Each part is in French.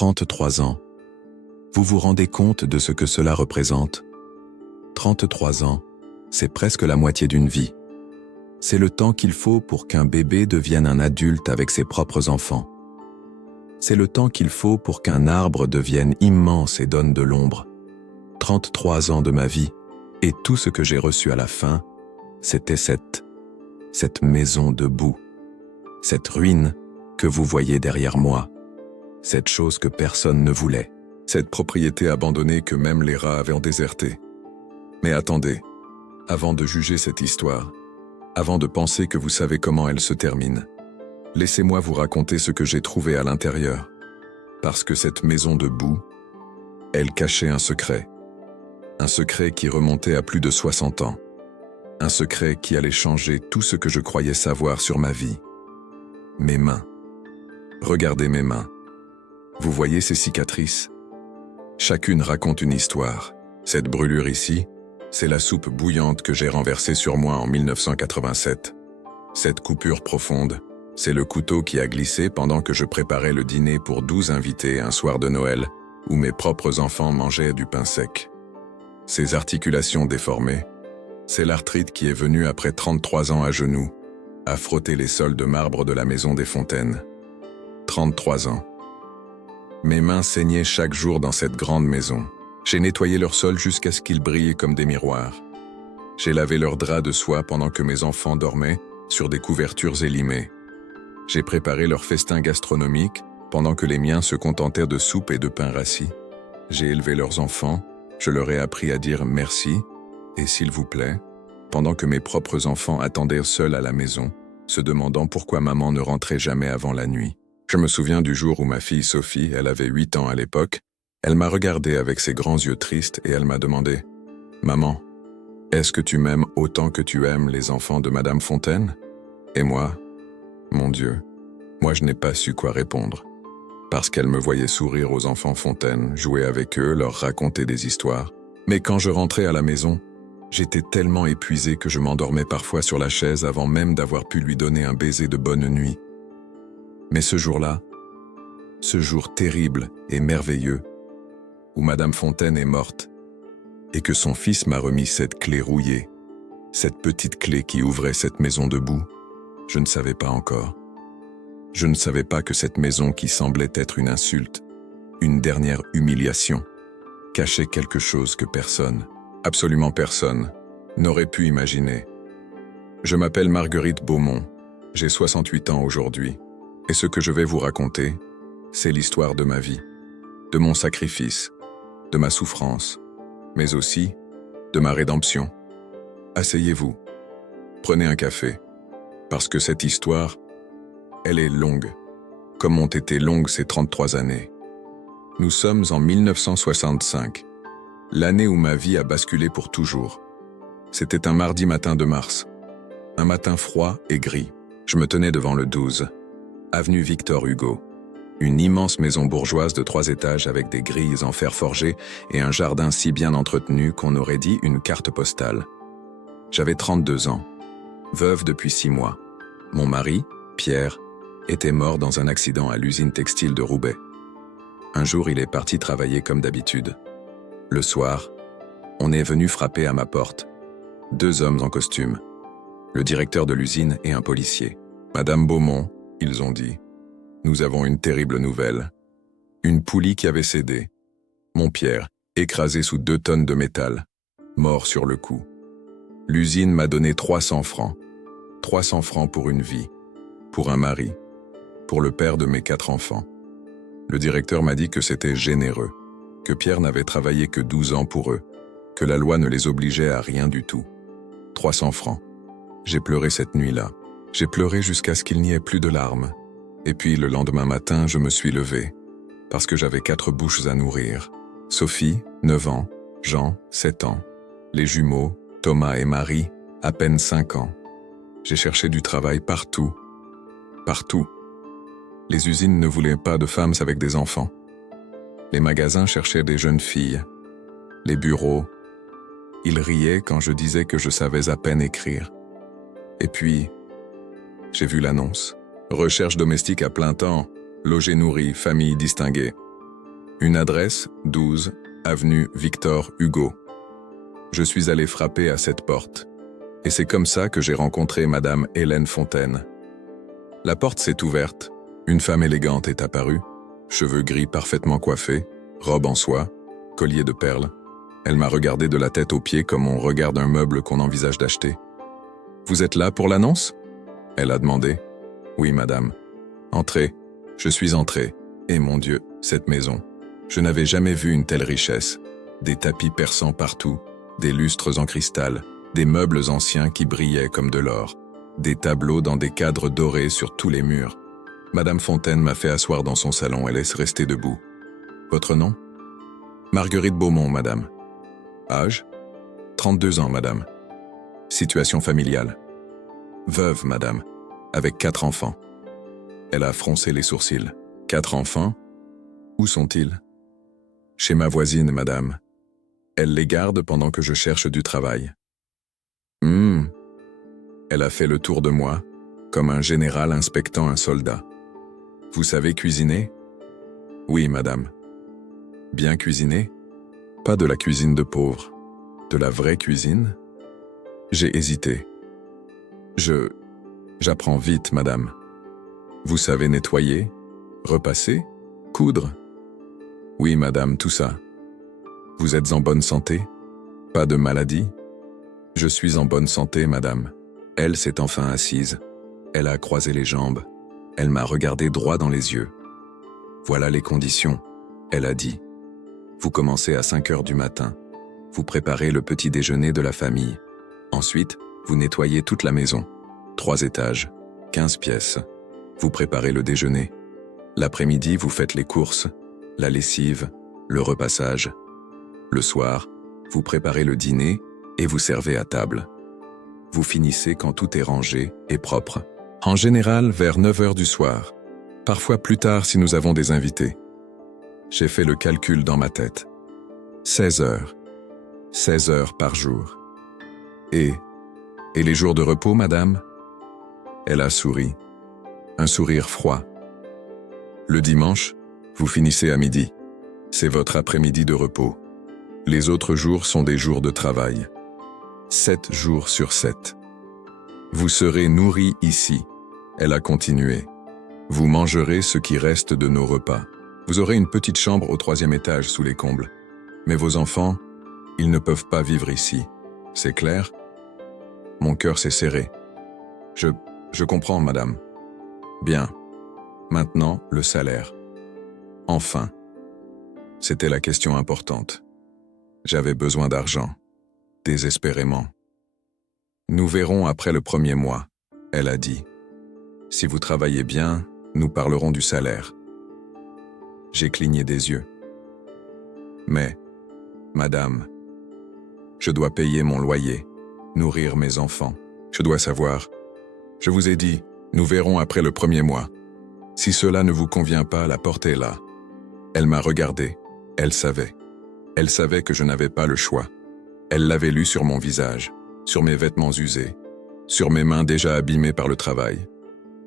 33 ans. Vous vous rendez compte de ce que cela représente? 33 ans, c'est presque la moitié d'une vie. C'est le temps qu'il faut pour qu'un bébé devienne un adulte avec ses propres enfants. C'est le temps qu'il faut pour qu'un arbre devienne immense et donne de l'ombre. 33 ans de ma vie, et tout ce que j'ai reçu à la fin, c'était cette maison de boue, cette ruine que vous voyez derrière moi, cette chose que personne ne voulait, cette propriété abandonnée que même les rats avaient désertée. Mais attendez, avant de juger cette histoire, avant de penser que vous savez comment elle se termine, laissez-moi vous raconter ce que j'ai trouvé à l'intérieur. Parce que cette maison de boue, elle cachait un secret qui remontait à plus de 60 ans. Un secret qui allait changer tout ce que je croyais savoir sur ma vie. Mes mains. Regardez mes mains. Vous voyez ces cicatrices? Chacune raconte une histoire. Cette brûlure ici, c'est la soupe bouillante que j'ai renversée sur moi en 1987. Cette coupure profonde, c'est le couteau qui a glissé pendant que je préparais le dîner pour 12 invités un soir de Noël, où mes propres enfants mangeaient du pain sec. Ces articulations déformées, c'est l'arthrite qui est venue après 33 ans à genoux, à frotter les sols de marbre de la maison des Fontaines. 33 ans. Mes mains saignaient chaque jour dans cette grande maison. J'ai nettoyé leur sol jusqu'à ce qu'ils brillent comme des miroirs. J'ai lavé leurs draps de soie pendant que mes enfants dormaient sur des couvertures élimées. J'ai préparé leur festin gastronomique pendant que les miens se contentèrent de soupe et de pain rassis. J'ai élevé leurs enfants, je leur ai appris à dire merci et s'il vous plaît, pendant que mes propres enfants attendaient seuls à la maison, se demandant pourquoi maman ne rentrait jamais avant la nuit. Je me souviens du jour où ma fille Sophie, elle avait 8 ans à l'époque, elle m'a regardé avec ses grands yeux tristes et elle m'a demandé « Maman, est-ce que tu m'aimes autant que tu aimes les enfants de Madame Fontaine ?» Et moi, mon Dieu, moi je n'ai pas su quoi répondre. Parce qu'elle me voyait sourire aux enfants Fontaine, jouer avec eux, leur raconter des histoires. Mais quand je rentrais à la maison, j'étais tellement épuisé que je m'endormais parfois sur la chaise avant même d'avoir pu lui donner un baiser de bonne nuit. Mais ce jour-là, ce jour terrible et merveilleux, où Madame Fontaine est morte, et que son fils m'a remis cette clé rouillée, cette petite clé qui ouvrait cette maison de boue, je ne savais pas encore. Je ne savais pas que cette maison qui semblait être une insulte, une dernière humiliation, cachait quelque chose que personne, absolument personne, n'aurait pu imaginer. Je m'appelle Marguerite Beaumont, j'ai 68 ans aujourd'hui, et ce que je vais vous raconter, c'est l'histoire de ma vie, de mon sacrifice, de ma souffrance, mais aussi de ma rédemption. Asseyez-vous, prenez un café, parce que cette histoire, elle est longue, comme ont été longues ces 33 années. Nous sommes en 1965, l'année où ma vie a basculé pour toujours. C'était un mardi matin de mars, un matin froid et gris. Je me tenais devant le 12, avenue Victor Hugo, une immense maison bourgeoise de 3 étages avec des grilles en fer forgé et un jardin si bien entretenu qu'on aurait dit une carte postale. J'avais 32 ans, veuve depuis 6 mois. Mon mari, Pierre, était mort dans un accident à l'usine textile de Roubaix. Un jour, il est parti travailler comme d'habitude. Le soir, on est venu frapper à ma porte. 2 hommes en costume, le directeur de l'usine et un policier. « Madame Beaumont », ils ont dit, « nous avons une terrible nouvelle. Une poulie qui avait cédé. Mon Pierre, écrasé sous 2 tonnes de métal, mort sur le coup. L'usine m'a donné 300 francs. 300 francs pour une vie, pour un mari, pour le père de mes 4 enfants. Le directeur m'a dit que c'était généreux, que Pierre n'avait travaillé que 12 ans pour eux, que la loi ne les obligeait à rien du tout. 300 francs. J'ai pleuré cette nuit-là. J'ai pleuré jusqu'à ce qu'il n'y ait plus de larmes. Et puis le lendemain matin, je me suis levé, parce que j'avais 4 bouches à nourrir. Sophie, 9 ans, Jean, 7 ans, les jumeaux, Thomas et Marie, à peine 5 ans. J'ai cherché du travail partout. Partout. Les usines ne voulaient pas de femmes avec des enfants. Les magasins cherchaient des jeunes filles. Les bureaux. Ils riaient quand je disais que je savais à peine écrire. Et puis, j'ai vu l'annonce. Recherche domestique à plein temps, logé nourri, famille distinguée. Une adresse, 12, avenue Victor Hugo. Je suis allé frapper à cette porte. Et c'est comme ça que j'ai rencontré Madame Hélène Fontaine. La porte s'est ouverte. Une femme élégante est apparue. Cheveux gris parfaitement coiffés, robe en soie, collier de perles. Elle m'a regardé de la tête aux pieds comme on regarde un meuble qu'on envisage d'acheter. « Vous êtes là pour l'annonce » elle a demandé. « Oui, madame. »« Entrez. » Je suis entré. Et mon Dieu, cette maison. Je n'avais jamais vu une telle richesse. Des tapis persans partout, des lustres en cristal, des meubles anciens qui brillaient comme de l'or, des tableaux dans des cadres dorés sur tous les murs. Madame Fontaine m'a fait asseoir dans son salon et laisse rester debout. « Votre nom ?»« Marguerite Beaumont, madame. » « Âge ?»« 32 ans, madame. » « Situation familiale ?»« Veuve, madame, avec 4 enfants. » Elle a froncé les sourcils. « 4 enfants ? Où sont-ils ?»« Chez ma voisine, madame. Elle les garde pendant que je cherche du travail. » Elle a fait le tour de moi, comme un général inspectant un soldat. « Vous savez cuisiner ?»« Oui, madame. »« Bien cuisiner ? Pas de la cuisine de pauvres. De la vraie cuisine ?» J'ai hésité. J'apprends vite, madame. Vous savez nettoyer, repasser, coudre ? Oui, madame, tout ça. Vous êtes en bonne santé ? Pas de maladie ? Je suis en bonne santé, madame. Elle s'est enfin assise. Elle a croisé les jambes. Elle m'a regardé droit dans les yeux. Voilà les conditions, elle a dit. Vous commencez à 5 heures du matin. Vous préparez le petit déjeuner de la famille. Ensuite, vous nettoyez toute la maison. 3 étages, 15 pièces. Vous préparez le déjeuner. L'après-midi, vous faites les courses, la lessive, le repassage. Le soir, vous préparez le dîner et vous servez à table. Vous finissez quand tout est rangé et propre. En général, vers 9 heures du soir. Parfois plus tard si nous avons des invités. J'ai fait le calcul dans ma tête. 16 heures. 16 heures par jour. Et les jours de repos, madame ? Elle a souri. Un sourire froid. Le dimanche, vous finissez à midi. C'est votre après-midi de repos. Les autres jours sont des jours de travail. 7 jours sur 7. Vous serez nourris ici. Elle a continué. Vous mangerez ce qui reste de nos repas. Vous aurez une petite chambre au 3e étage sous les combles. Mais vos enfants, ils ne peuvent pas vivre ici. C'est clair ? Mon cœur s'est serré. Je comprends, madame. Bien. Maintenant, le salaire. Enfin. C'était la question importante. J'avais besoin d'argent. Désespérément. Nous verrons après le 1er mois, elle a dit. Si vous travaillez bien, nous parlerons du salaire. J'ai cligné des yeux. Mais, madame, je dois payer mon loyer, nourrir mes enfants. Je dois savoir. Je vous ai dit, nous verrons après le 1er mois. Si cela ne vous convient pas, la porte est là. Elle m'a regardé. Elle savait. Elle savait que je n'avais pas le choix. Elle l'avait lu sur mon visage, sur mes vêtements usés, sur mes mains déjà abîmées par le travail.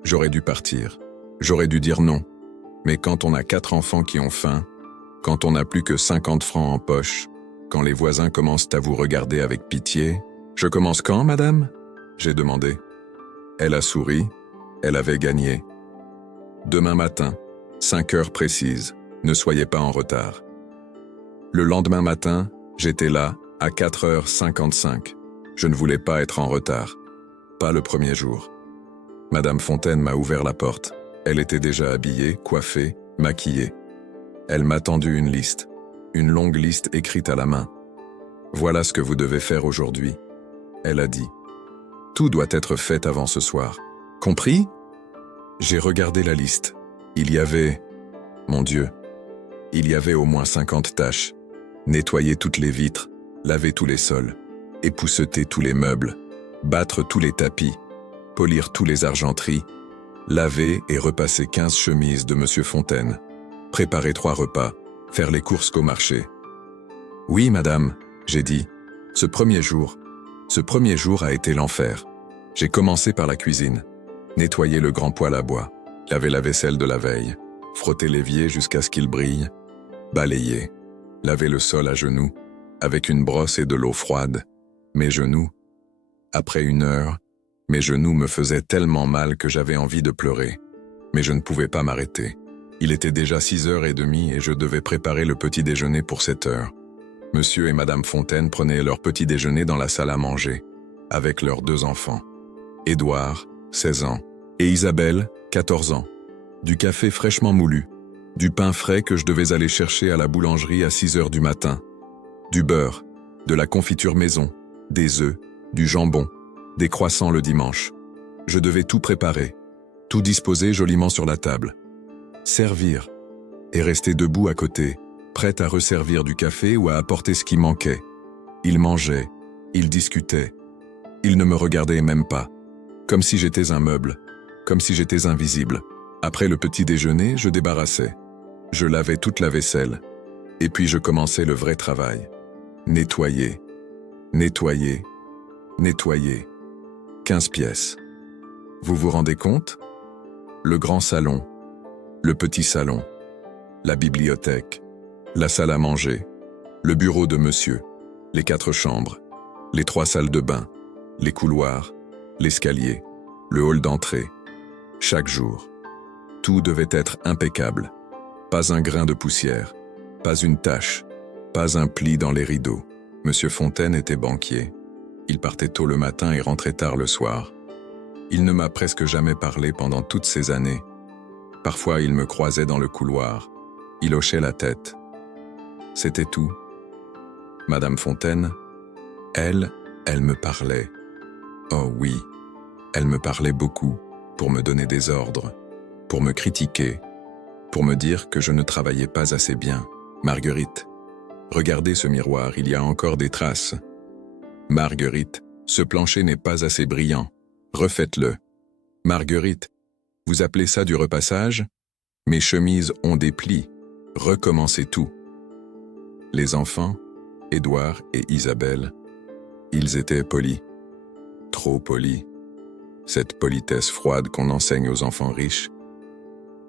J'aurais dû partir. J'aurais dû dire non. Mais quand on a 4 enfants qui ont faim, quand on n'a plus que 50 francs en poche, quand les voisins commencent à vous regarder avec pitié, « Je commence quand, madame ?» j'ai demandé. Elle a souri. Elle avait gagné. « Demain matin, 5 heures précises. Ne soyez pas en retard. » Le lendemain matin, j'étais là, à 4h55. Je ne voulais pas être en retard. Pas le 1er jour. Madame Fontaine m'a ouvert la porte. Elle était déjà habillée, coiffée, maquillée. Elle m'a tendu une liste. Une longue liste écrite à la main. « Voilà ce que vous devez faire aujourd'hui. » Elle a dit. « Tout doit être fait avant ce soir. Compris ?» J'ai regardé la liste. Il y avait... Mon Dieu. Il y avait au moins 50 tâches. Nettoyer toutes les vitres, laver tous les sols, épousseter tous les meubles, battre tous les tapis, polir tous les argenteries, laver et repasser 15 chemises de Monsieur Fontaine, préparer 3 repas, faire les courses qu'au marché. « Oui, madame, » j'ai dit. Ce premier jour a été l'enfer. J'ai commencé par la cuisine. Nettoyer le grand poêle à bois, laver la vaisselle de la veille, frotter l'évier jusqu'à ce qu'il brille. balayer, laver le sol à genoux, avec une brosse et de l'eau froide. Mes genoux. Après 1 heure, mes genoux me faisaient tellement mal que j'avais envie de pleurer. Mais je ne pouvais pas m'arrêter. Il était déjà 6h30 et je devais préparer le petit déjeuner pour 7 heures. Monsieur et Madame Fontaine prenaient leur petit déjeuner dans la salle à manger, avec leurs 2 enfants. Édouard, 16 ans, et Isabelle, 14 ans. Du café fraîchement moulu, du pain frais que je devais aller chercher à la boulangerie à 6 heures du matin, du beurre, de la confiture maison, des œufs, du jambon, des croissants le dimanche. Je devais tout préparer, tout disposer joliment sur la table. Servir, et rester debout à côté, prête à resservir du café ou à apporter ce qui manquait. Ils mangeaient, ils discutaient. Ils ne me regardaient même pas, comme si j'étais un meuble, comme si j'étais invisible. Après le petit déjeuner, je débarrassais. Je lavais toute la vaisselle. Et puis je commençais le vrai travail. Nettoyer, nettoyer, nettoyer. 15 pièces. Vous vous rendez compte? Le grand salon, le petit salon, la bibliothèque, la salle à manger, le bureau de monsieur, les 4 chambres, les 3 salles de bain, les couloirs, l'escalier, le hall d'entrée. Chaque jour. Tout devait être impeccable. Pas un grain de poussière, pas une tache, pas un pli dans les rideaux. Monsieur Fontaine était banquier. Il partait tôt le matin et rentrait tard le soir. Il ne m'a presque jamais parlé pendant toutes ces années. Parfois, il me croisait dans le couloir. Il hochait la tête. C'était tout. Madame Fontaine, elle me parlait. Oh oui, elle me parlait beaucoup, pour me donner des ordres, pour me critiquer, pour me dire que je ne travaillais pas assez bien. Marguerite, regardez ce miroir, il y a encore des traces. Marguerite, ce plancher n'est pas assez brillant. Refaites-le. Marguerite, vous appelez ça du repassage? Mes chemises ont des plis. Recommencez tout. Les enfants, Édouard et Isabelle, ils étaient polis. Trop polis. Cette politesse froide qu'on enseigne aux enfants riches.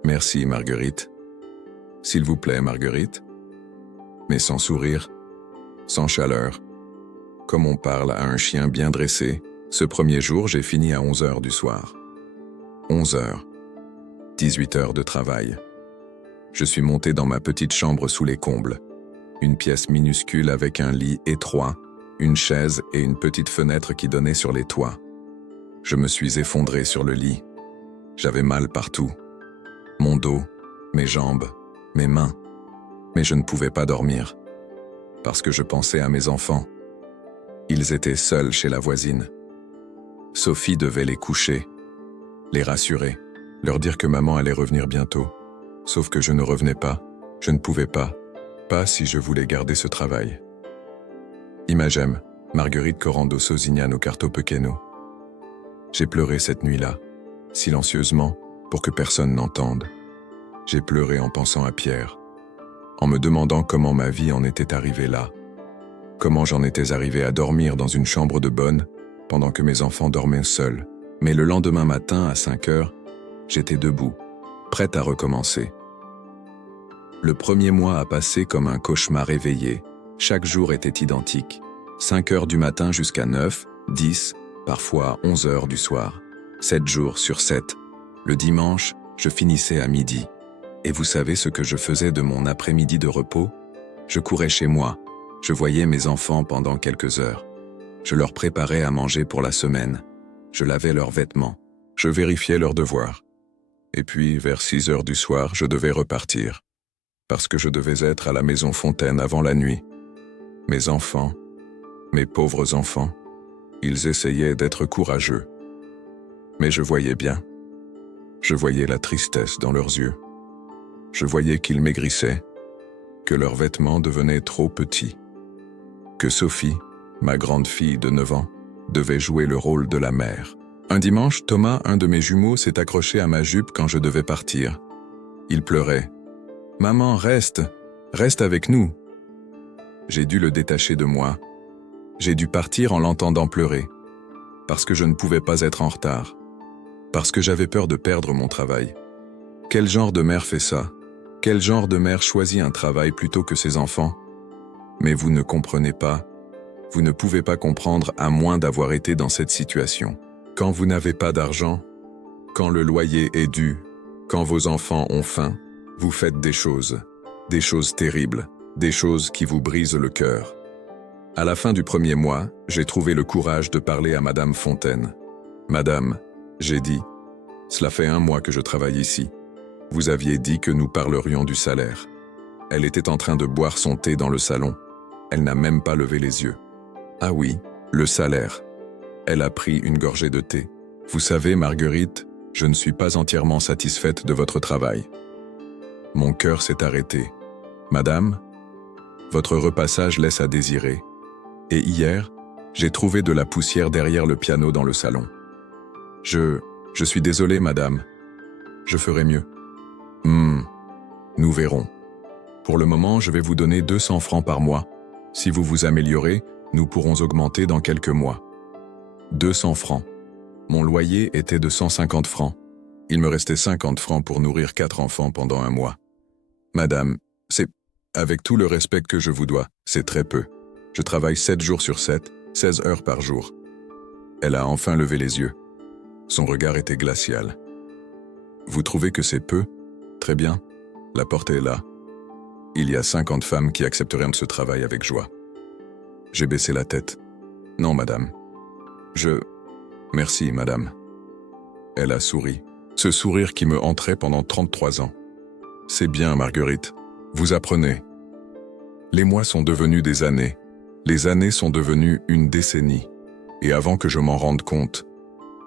Merci, Marguerite. S'il vous plaît, Marguerite. Mais sans sourire, sans chaleur. Comme on parle à un chien bien dressé, ce premier jour, j'ai fini à 11 heures du soir. 11 heures. 18 heures de travail. Je suis monté dans ma petite chambre sous les combles. Une pièce minuscule avec un lit étroit, une chaise et une petite fenêtre qui donnait sur les toits. Je me suis effondré sur le lit. J'avais mal partout. Mon dos, mes jambes, mes mains. Mais je ne pouvais pas dormir. Parce que je pensais à mes enfants. Ils étaient seuls chez la voisine. Sophie devait les coucher, les rassurer, leur dire que maman allait revenir bientôt. Sauf que je ne revenais pas, je ne pouvais pas si je voulais garder ce travail. Imagem, Marguerite Corando Sosignano Carto Pequeno. J'ai pleuré cette nuit-là, silencieusement, pour que personne n'entende. J'ai pleuré en pensant à Pierre, en me demandant comment ma vie en était arrivée là, comment j'en étais arrivé à dormir dans une chambre de bonne pendant que mes enfants dormaient seuls. Mais le lendemain matin, à 5 heures, j'étais debout, prête à recommencer. Le premier mois a passé comme un cauchemar éveillé. Chaque jour était identique. 5 heures du matin jusqu'à 9, 10, parfois 11 heures du soir. 7 jours sur 7. Le dimanche, je finissais à midi. Et vous savez ce que je faisais de mon après-midi de repos? Je courais chez moi. Je voyais mes enfants pendant quelques heures. Je leur préparais à manger pour la semaine. Je lavais leurs vêtements. Je vérifiais leurs devoirs. Et puis, vers 6 heures du soir, je devais repartir. Parce que je devais être à la maison Fontaine avant la nuit. Mes enfants, mes pauvres enfants, ils essayaient d'être courageux. Mais je voyais bien. Je voyais la tristesse dans leurs yeux. Je voyais qu'ils maigrissaient, que leurs vêtements devenaient trop petits, que Sophie, ma grande fille de 9 ans, devait jouer le rôle de la mère. Un dimanche, Thomas, un de mes jumeaux, s'est accroché à ma jupe quand je devais partir. Il pleurait. « Maman, reste avec nous !» J'ai dû le détacher de moi. J'ai dû partir en l'entendant pleurer, parce que je ne pouvais pas être en retard, parce que j'avais peur de perdre mon travail. Quel genre de mère fait ça? Quel genre de mère choisit un travail plutôt que ses enfants? Mais vous ne comprenez pas. Vous ne pouvez pas comprendre à moins d'avoir été dans cette situation. Quand vous n'avez pas d'argent, quand le loyer est dû, quand vos enfants ont faim, vous faites des choses terribles, des choses qui vous brisent le cœur. À la fin du premier mois, j'ai trouvé le courage de parler à Madame Fontaine. Madame, j'ai dit, cela fait 1 mois que je travaille ici. Vous aviez dit que nous parlerions du salaire. Elle était en train de boire son thé dans le salon. Elle n'a même pas levé les yeux. Ah oui, le salaire. Elle a pris une gorgée de thé. Vous savez, Marguerite, je ne suis pas entièrement satisfaite de votre travail. Mon cœur s'est arrêté. Madame, votre repassage laisse à désirer. Et hier, j'ai trouvé de la poussière derrière le piano dans le salon. Je suis désolé, madame. Je ferai mieux. Nous verrons. Pour le moment, je vais vous donner 200 francs par mois. Si vous vous améliorez, nous pourrons augmenter dans quelques mois. 200 francs. Mon loyer était de 150 francs. Il me restait 50 francs pour nourrir 4 enfants pendant 1 mois. Madame, avec tout le respect que je vous dois, c'est très peu. Je travaille 7 jours sur 7, 16 heures par jour. Elle a enfin levé les yeux. Son regard était glacial. Vous trouvez que c'est peu? Très bien. La porte est là. Il y a 50 femmes qui accepteraient ce travail avec joie. J'ai baissé la tête. Non, madame. Merci, madame. Elle a souri. Ce sourire qui me hanterait pendant 33 ans. C'est bien, Marguerite. Vous apprenez. Les mois sont devenus des années. Les années sont devenues une décennie. Et avant que je m'en rende compte,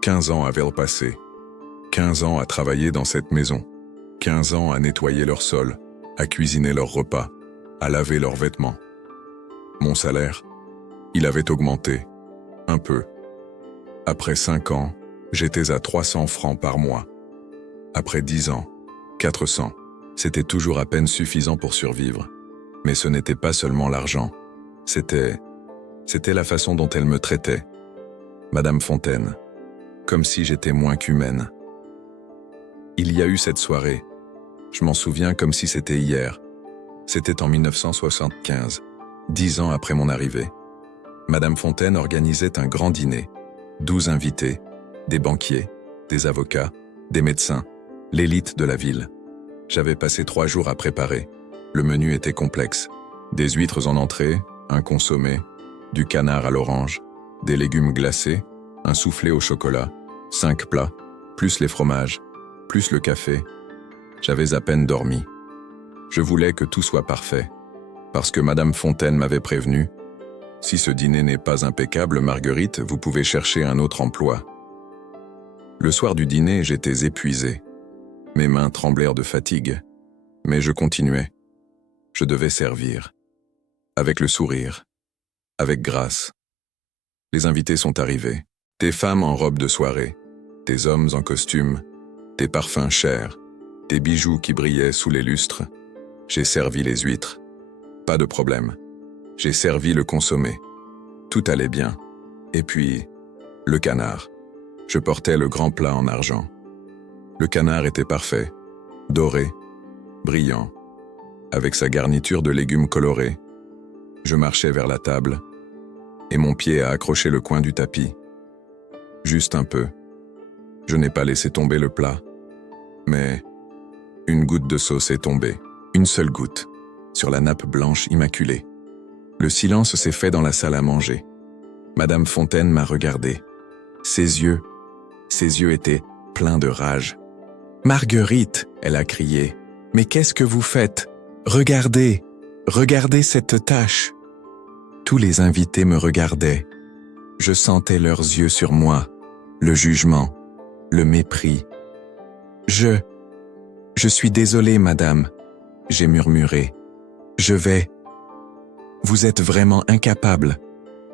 15 ans avaient passé. 15 ans à travailler dans cette maison. 15 ans à nettoyer leur sol, à cuisiner leurs repas, à laver leurs vêtements. Mon salaire, il avait augmenté. Un peu. Après 5 ans, j'étais à 300 francs par mois. Après 10 ans, 400. C'était toujours à peine suffisant pour survivre. Mais ce n'était pas seulement l'argent. C'était la façon dont elle me traitait. Madame Fontaine. Comme si j'étais moins qu'humaine. Il y a eu cette soirée. Je m'en souviens comme si c'était hier. C'était en 1975, 10 ans après mon arrivée. Madame Fontaine organisait un grand dîner. 12 invités, des banquiers, des avocats, des médecins, l'élite de la ville. J'avais passé 3 jours à préparer. Le menu était complexe. Des huîtres en entrée, un consommé, du canard à l'orange, des légumes glacés, un soufflé au chocolat, 5 plats, plus les fromages, plus le café. J'avais à peine dormi. Je voulais que tout soit parfait, parce que Madame Fontaine m'avait prévenu. Si ce dîner n'est pas impeccable, Marguerite, vous pouvez chercher un autre emploi. Le soir du dîner, j'étais épuisé. Mes mains tremblèrent de fatigue, mais je continuais. Je devais servir. Avec le sourire. Avec grâce. Les invités sont arrivés. Des femmes en robe de soirée. Des hommes en costume. Des parfums chers. Des bijoux qui brillaient sous les lustres. J'ai servi les huîtres. Pas de problème. J'ai servi le consommé. Tout allait bien. Et puis, le canard. Je portais le grand plat en argent. Le canard était parfait, doré, brillant, avec sa garniture de légumes colorés. Je marchais vers la table, et mon pied a accroché le coin du tapis. Juste un peu. Je n'ai pas laissé tomber le plat, mais une goutte de sauce est tombée, une seule goutte, sur la nappe blanche immaculée. Le silence s'est fait dans la salle à manger. Madame Fontaine m'a regardé. Ses yeux étaient pleins de rage. « Marguerite !» elle a crié. « Mais qu'est-ce que vous faites? Regardez! Regardez cette tache !» Tous les invités me regardaient. Je sentais leurs yeux sur moi, le jugement, le mépris. « Je suis désolée, madame, » j'ai murmuré. « Je vais... » « Vous êtes vraiment incapable. »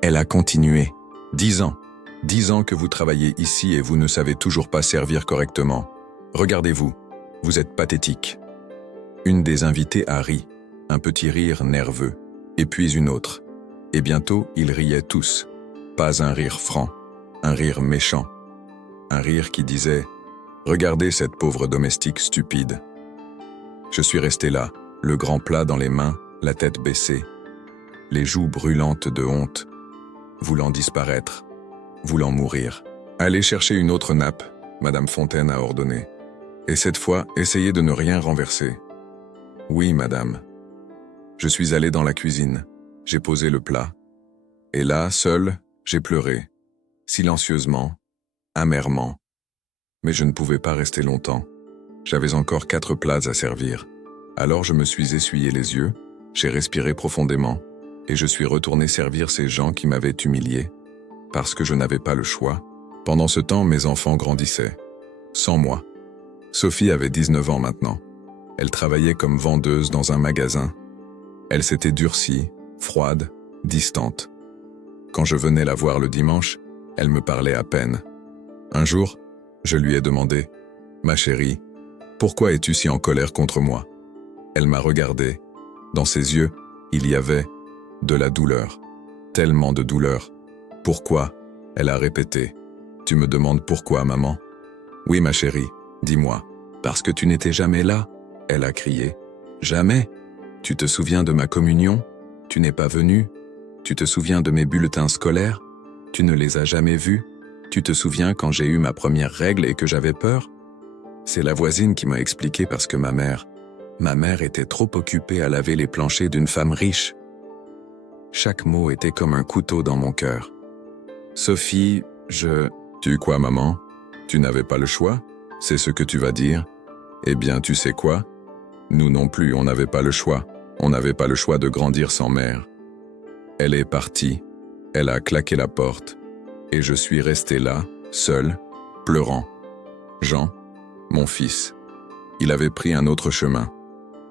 Elle a continué. 10 ans. 10 ans que vous travaillez ici et vous ne savez toujours pas servir correctement. Regardez-vous, vous êtes pathétique. Une des invitées a ri, un petit rire nerveux, et puis une autre. Et bientôt, ils riaient tous. Pas un rire franc, un rire méchant. Un rire qui disait « Regardez cette pauvre domestique stupide. » Je suis resté là, le grand plat dans les mains, la tête baissée, les joues brûlantes de honte, voulant disparaître, voulant mourir. Allez chercher une autre nappe, Madame Fontaine a ordonné. Et cette fois, essayez de ne rien renverser. Oui, madame. Je suis allé dans la cuisine, j'ai posé le plat. Et là, seul, j'ai pleuré, silencieusement, amèrement. Mais je ne pouvais pas rester longtemps. J'avais encore 4 plats à servir. Alors je me suis essuyé les yeux, j'ai respiré profondément, et je suis retourné servir ces gens qui m'avaient humilié, parce que je n'avais pas le choix. Pendant ce temps, mes enfants grandissaient, sans moi. Sophie avait 19 ans maintenant. Elle travaillait comme vendeuse dans un magasin. Elle s'était durcie, froide, distante. Quand je venais la voir le dimanche, elle me parlait à peine. Un jour, je lui ai demandé « Ma chérie, pourquoi es-tu si en colère contre moi ?» Elle m'a regardé. Dans ses yeux, il y avait de la douleur. Tellement de douleur. « Pourquoi ?» Elle a répété. « Tu me demandes pourquoi, maman ?»« Oui, ma chérie, dis-moi. »« Parce que tu n'étais jamais là ?» Elle a crié. « Jamais ? Tu te souviens de ma communion ? Tu n'es pas venu ? Tu te souviens de mes bulletins scolaires ? Tu ne les as jamais vus ? Tu te souviens quand j'ai eu ma première règle et que j'avais peur ? C'est la voisine qui m'a expliqué parce que ma mère était trop occupée à laver les planchers d'une femme riche. Chaque mot était comme un couteau dans mon cœur. Sophie, Tu quoi, maman ? Tu n'avais pas le choix ? C'est ce que tu vas dire ? Eh bien, tu sais quoi ? Nous non plus, on n'avait pas le choix. On n'avait pas le choix de grandir sans mère. Elle est partie, elle a claqué la porte, et je suis resté là, seul, pleurant. Jean, mon fils, il avait pris un autre chemin.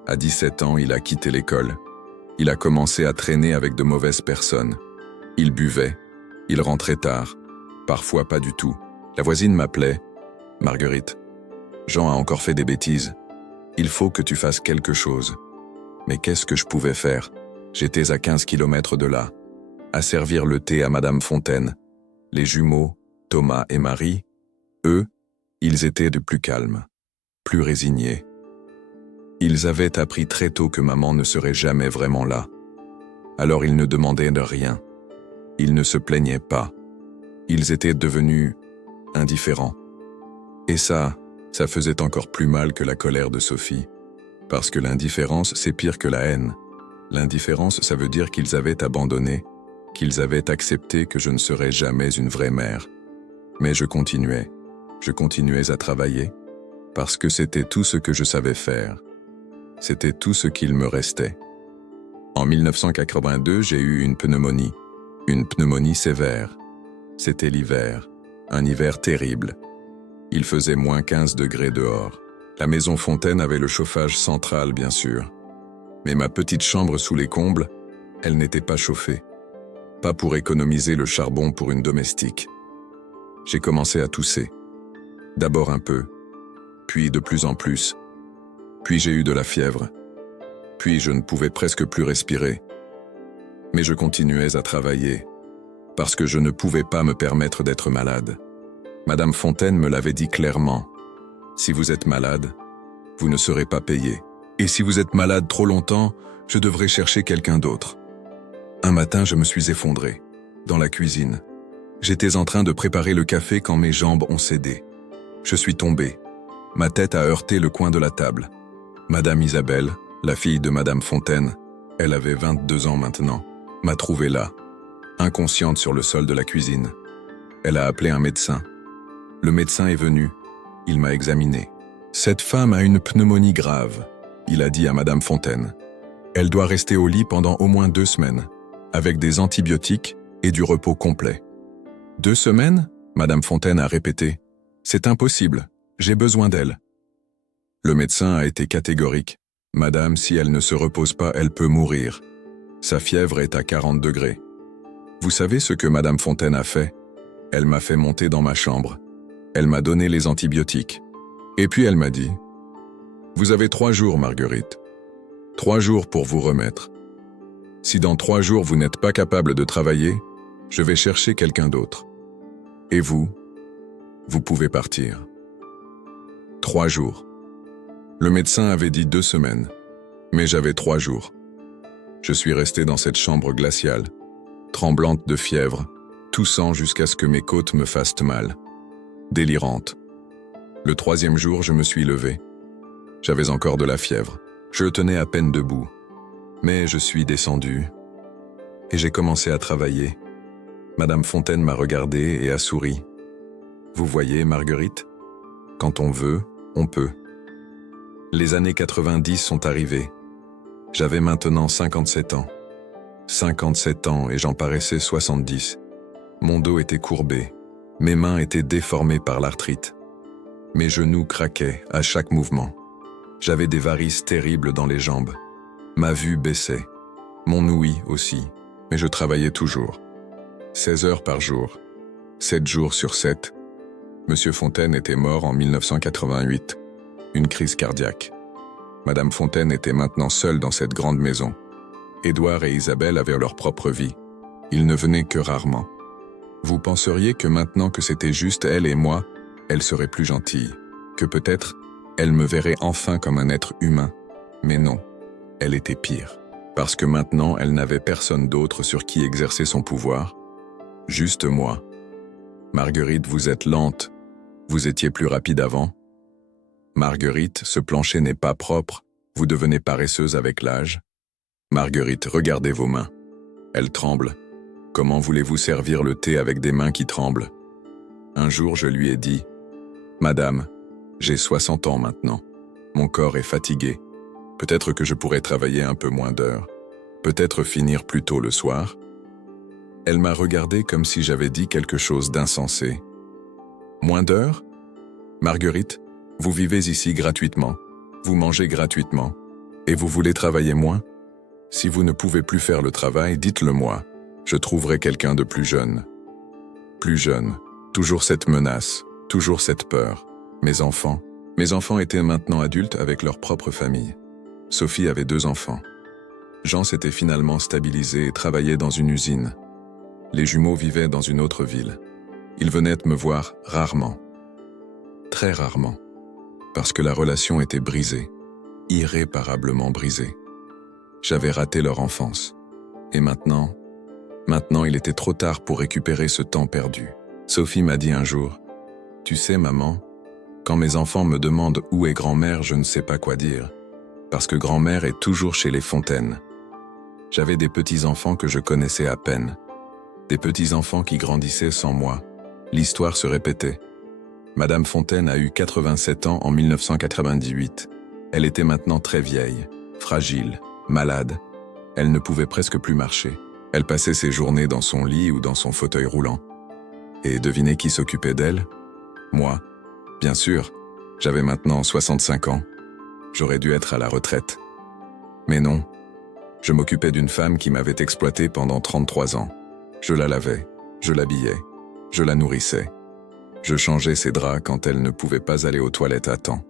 À 17 ans, il a quitté l'école. Il a commencé à traîner avec de mauvaises personnes. Il buvait, il rentrait tard, parfois pas du tout. La voisine m'appelait « Marguerite, Jean a encore fait des bêtises. Il faut que tu fasses quelque chose. » Mais qu'est-ce que je pouvais faire ? J'étais à 15 kilomètres de là, à servir le thé à Madame Fontaine. Les jumeaux, Thomas et Marie, eux, ils étaient de plus calmes, plus résignés. Ils avaient appris très tôt que maman ne serait jamais vraiment là. Alors ils ne demandaient de rien. Ils ne se plaignaient pas. Ils étaient devenus indifférents. Et ça faisait encore plus mal que la colère de Sophie. Parce que l'indifférence, c'est pire que la haine. L'indifférence, ça veut dire qu'ils avaient abandonné, qu'ils avaient accepté que je ne serais jamais une vraie mère. Mais je continuais à travailler, parce que c'était tout ce que je savais faire. C'était tout ce qu'il me restait. En 1982, j'ai eu une pneumonie sévère. C'était l'hiver, un hiver terrible. Il faisait moins 15 degrés dehors. La maison Fontaine avait le chauffage central, bien sûr. Mais ma petite chambre sous les combles, elle n'était pas chauffée. Pas pour économiser le charbon pour une domestique. J'ai commencé à tousser. D'abord un peu, puis de plus en plus. Puis j'ai eu de la fièvre. Puis je ne pouvais presque plus respirer. Mais je continuais à travailler, parce que je ne pouvais pas me permettre d'être malade. Madame Fontaine me l'avait dit clairement. Si vous êtes malade, vous ne serez pas payé. Et si vous êtes malade trop longtemps, je devrais chercher quelqu'un d'autre. Un matin, je me suis effondré, dans la cuisine. J'étais en train de préparer le café quand mes jambes ont cédé. Je suis tombé. Ma tête a heurté le coin de la table. Madame Isabelle, la fille de Madame Fontaine, elle avait 22 ans maintenant, m'a trouvé là, inconsciente sur le sol de la cuisine. Elle a appelé un médecin. Le médecin est venu. Il m'a examiné. Cette femme a une pneumonie grave, il a dit à Madame Fontaine. Elle doit rester au lit pendant au moins 2 semaines, avec des antibiotiques et du repos complet. 2 semaines ? Madame Fontaine a répété. C'est impossible, j'ai besoin d'elle. Le médecin a été catégorique. Madame, si elle ne se repose pas, elle peut mourir. Sa fièvre est à 40 degrés. Vous savez ce que Madame Fontaine a fait ? Elle m'a fait monter dans ma chambre. Elle m'a donné les antibiotiques. Et puis elle m'a dit « Vous avez 3 jours, Marguerite. 3 jours pour vous remettre. Si dans 3 jours vous n'êtes pas capable de travailler, je vais chercher quelqu'un d'autre. Et vous pouvez partir. » 3 jours. Le médecin avait dit 2 semaines, mais j'avais 3 jours. Je suis restée dans cette chambre glaciale, tremblante de fièvre, toussant jusqu'à ce que mes côtes me fassent mal. Délirante. Le 3e jour, je me suis levée. J'avais encore de la fièvre. Je tenais à peine debout. Mais je suis descendue et j'ai commencé à travailler. Madame Fontaine m'a regardé et a souri. Vous voyez, Marguerite, quand on veut, on peut. Les années 90 sont arrivées. J'avais maintenant 57 ans. 57 ans et j'en paraissais 70. Mon dos était courbé. Mes mains étaient déformées par l'arthrite. Mes genoux craquaient à chaque mouvement. J'avais des varices terribles dans les jambes. Ma vue baissait. Mon ouïe aussi. Mais je travaillais toujours. 16 heures par jour. 7 jours sur 7. Monsieur Fontaine était mort en 1988. Une crise cardiaque. Madame Fontaine était maintenant seule dans cette grande maison. Édouard et Isabelle avaient leur propre vie. Ils ne venaient que rarement. Vous penseriez que maintenant que c'était juste elle et moi, elle serait plus gentille, que peut-être elle me verrait enfin comme un être humain. Mais non, elle était pire. Parce que maintenant, elle n'avait personne d'autre sur qui exercer son pouvoir. Juste moi. Marguerite, vous êtes lente. Vous étiez plus rapide avant. Marguerite, ce plancher n'est pas propre. Vous devenez paresseuse avec l'âge. Marguerite, regardez vos mains. Elles tremblent. Comment voulez-vous servir le thé avec des mains qui tremblent? Un jour, je lui ai dit, « Madame, j'ai 60 ans maintenant. Mon corps est fatigué. Peut-être que je pourrais travailler un peu moins d'heures. Peut-être finir plus tôt le soir. » Elle m'a regardé comme si j'avais dit quelque chose d'insensé. « Moins d'heures? Marguerite, vous vivez ici gratuitement. Vous mangez gratuitement. Et vous voulez travailler moins? Si vous ne pouvez plus faire le travail, dites-le moi. Je trouverai quelqu'un de plus jeune. » Plus jeune. Toujours cette menace. Toujours cette peur. Mes enfants étaient maintenant adultes avec leur propre famille. Sophie avait 2 enfants. Jean s'était finalement stabilisé et travaillait dans une usine. Les jumeaux vivaient dans une autre ville. Ils venaient me voir rarement. Très rarement. Parce que la relation était brisée. Irréparablement brisée. J'avais raté leur enfance. Et maintenant, il était trop tard pour récupérer ce temps perdu. Sophie m'a dit un jour, « Tu sais, maman, quand mes enfants me demandent où est grand-mère, je ne sais pas quoi dire. Parce que grand-mère est toujours chez les Fontaines. » J'avais des petits-enfants que je connaissais à peine. Des petits-enfants qui grandissaient sans moi. L'histoire se répétait. Madame Fontaine a eu 87 ans en 1998. Elle était maintenant très vieille, fragile, malade. Elle ne pouvait presque plus marcher. Elle passait ses journées dans son lit ou dans son fauteuil roulant. Et devinez qui s'occupait d'elle? Moi. Bien sûr, j'avais maintenant 65 ans. J'aurais dû être à la retraite. Mais non. Je m'occupais d'une femme qui m'avait exploité pendant 33 ans. Je la lavais, je l'habillais, je la nourrissais. Je changeais ses draps quand elle ne pouvait pas aller aux toilettes à temps.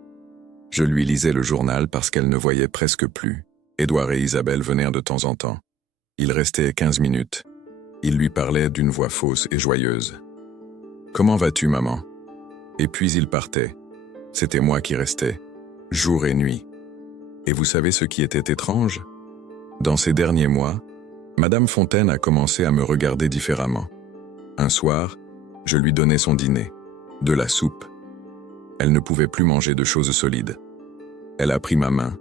Je lui lisais le journal parce qu'elle ne voyait presque plus. Édouard et Isabelle venaient de temps en temps. Ils restaient 15 minutes. Ils lui parlaient d'une voix fausse et joyeuse. « Comment vas-tu, maman ?» Et puis ils partaient. C'était moi qui restais, jour et nuit. Et vous savez ce qui était étrange? Dans ces derniers mois, Madame Fontaine a commencé à me regarder différemment. Un soir, je lui donnais son dîner, de la soupe. Elle ne pouvait plus manger de choses solides. Elle a pris ma main.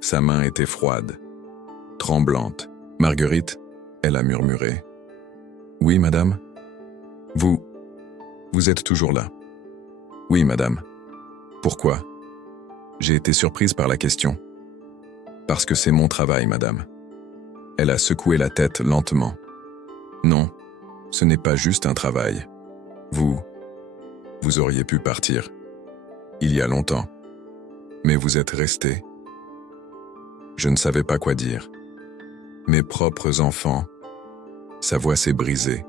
Sa main était froide, tremblante. « Marguerite ?» elle a murmuré. « Oui, madame ? Vous êtes toujours là ?»« Oui, madame. »« Pourquoi ?» J'ai été surprise par la question. « Parce que c'est mon travail, madame. » Elle a secoué la tête lentement. « Non, ce n'est pas juste un travail. Vous auriez pu partir. Il y a longtemps. Mais vous êtes resté. » Je ne savais pas quoi dire. Mes propres enfants. Sa voix s'est brisée.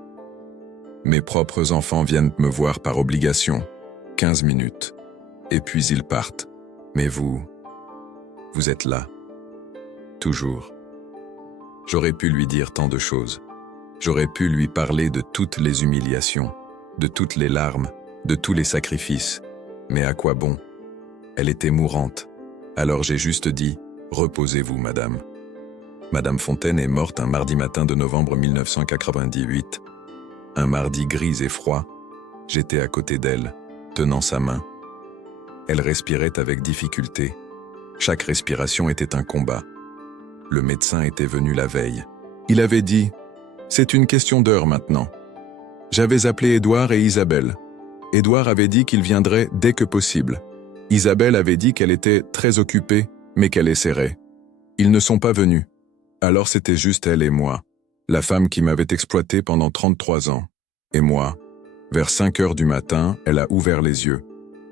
Mes propres enfants viennent me voir par obligation. 15 minutes. Et puis ils partent. Mais vous êtes là. Toujours. J'aurais pu lui dire tant de choses. J'aurais pu lui parler de toutes les humiliations, de toutes les larmes, de tous les sacrifices. Mais à quoi bon? Elle était mourante. Alors j'ai juste dit « Reposez-vous, madame ». Madame Fontaine est morte un mardi matin de novembre 1998. Un mardi gris et froid, j'étais à côté d'elle, tenant sa main. Elle respirait avec difficulté. Chaque respiration était un combat. Le médecin était venu la veille. Il avait dit « C'est une question d'heure maintenant ». J'avais appelé Édouard et Isabelle. Édouard avait dit qu'il viendrait dès que possible. Isabelle avait dit qu'elle était très occupée, mais qu'elle essaierait. Ils ne sont pas venus. Alors c'était juste elle et moi, la femme qui m'avait exploité pendant 33 ans. Et moi, vers 5 heures du matin, elle a ouvert les yeux.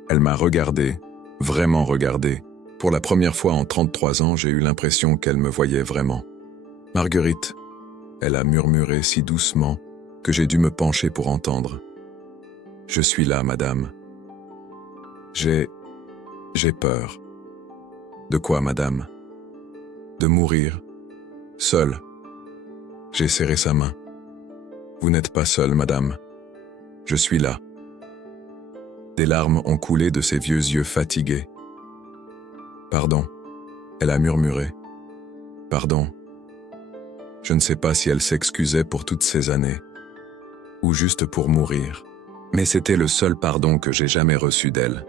Elle m'a regardé, vraiment regardé. Pour la première fois en 33 ans, j'ai eu l'impression qu'elle me voyait vraiment. « Marguerite », elle a murmuré si doucement que j'ai dû me pencher pour entendre. « Je suis là, madame. » J'ai peur. « De quoi, madame ?»« De mourir. Seule. » J'ai serré sa main. « Vous n'êtes pas seule, madame. Je suis là. » Des larmes ont coulé de ses vieux yeux fatigués. « Pardon. » Elle a murmuré. « Pardon. » Je ne sais pas si elle s'excusait pour toutes ces années, ou juste pour mourir. Mais c'était le seul pardon que j'ai jamais reçu d'elle.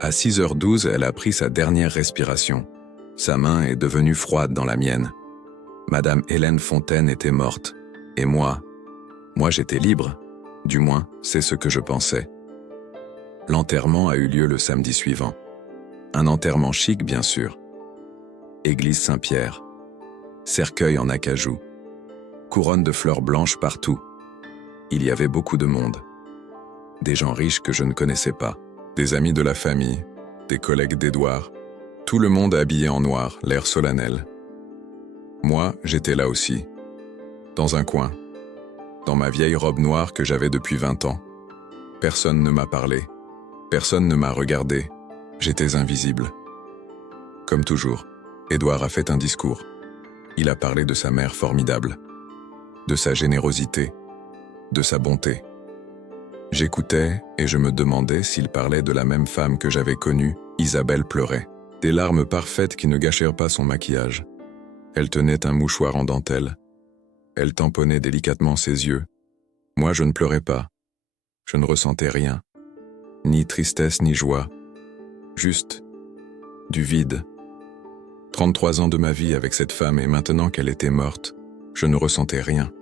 À 6h12, elle a pris sa dernière respiration. Sa main est devenue froide dans la mienne. Madame Hélène Fontaine était morte. Et moi j'étais libre. Du moins, c'est ce que je pensais. L'enterrement a eu lieu le samedi suivant. Un enterrement chic, bien sûr. Église Saint-Pierre. Cercueil en acajou. Couronne de fleurs blanches partout. Il y avait beaucoup de monde. Des gens riches que je ne connaissais pas. Des amis de la famille. Des collègues d'Édouard. Tout le monde habillé en noir, l'air solennel. Moi, j'étais là aussi. Dans un coin. Dans ma vieille robe noire que j'avais depuis 20 ans. Personne ne m'a parlé. Personne ne m'a regardé. J'étais invisible. Comme toujours, Édouard a fait un discours. Il a parlé de sa mère formidable, de sa générosité, de sa bonté. J'écoutais et je me demandais s'il parlait de la même femme que j'avais connue. Isabelle pleurait, des larmes parfaites qui ne gâchèrent pas son maquillage. Elle tenait un mouchoir en dentelle. Elle tamponnait délicatement ses yeux. Moi, je ne pleurais pas. Je ne ressentais rien, ni tristesse ni joie, juste du vide. 33 ans de ma vie avec cette femme et maintenant qu'elle était morte, je ne ressentais rien.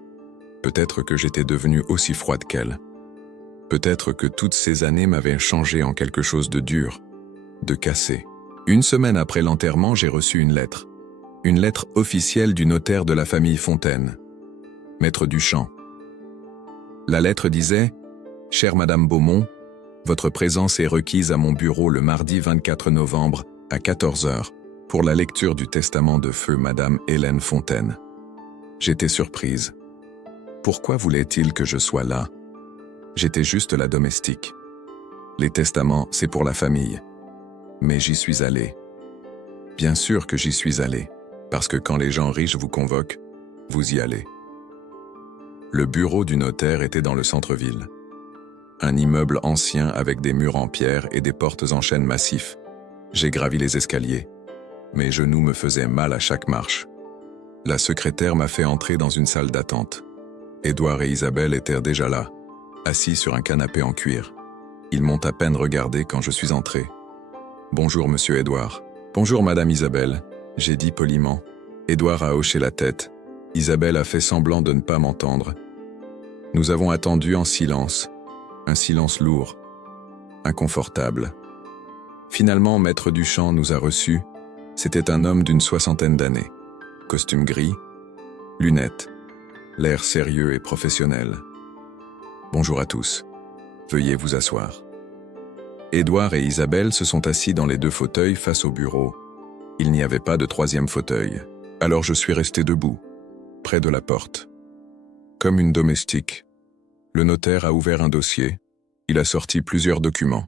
Peut-être que j'étais devenue aussi froide qu'elle. Peut-être que toutes ces années m'avaient changé en quelque chose de dur, de cassé. Une semaine après l'enterrement, j'ai reçu une lettre. Une lettre officielle du notaire de la famille Fontaine, Maître Duchamp. La lettre disait « Chère Madame Beaumont, votre présence est requise à mon bureau le mardi 24 novembre à 14h pour la lecture du testament de feu Madame Hélène Fontaine. » J'étais surprise. Pourquoi voulait-il que je sois là? J'étais juste la domestique. Les testaments, c'est pour la famille. Mais j'y suis allé. Bien sûr que j'y suis allé, parce que quand les gens riches vous convoquent, vous y allez. Le bureau du notaire était dans le centre-ville. Un immeuble ancien avec des murs en pierre et des portes en chêne massif. J'ai gravi les escaliers. Mes genoux me faisaient mal à chaque marche. La secrétaire m'a fait entrer dans une salle d'attente. Édouard et Isabelle étaient déjà là, assis sur un canapé en cuir. Ils m'ont à peine regardé quand je suis entré. « Bonjour, monsieur Édouard. »« Bonjour, madame Isabelle. » J'ai dit poliment. Édouard a hoché la tête. Isabelle a fait semblant de ne pas m'entendre. Nous avons attendu en silence. Un silence lourd, inconfortable. Finalement, Maître Duchamp nous a reçus. C'était un homme d'une 60aine d'années. Costume gris, lunettes, l'air sérieux et professionnel. « Bonjour à tous. Veuillez vous asseoir. » Édouard et Isabelle se sont assis dans les 2 fauteuils face au bureau. Il n'y avait pas de 3e fauteuil. Alors je suis resté debout, près de la porte. Comme une domestique. Le notaire a ouvert un dossier. Il a sorti plusieurs documents.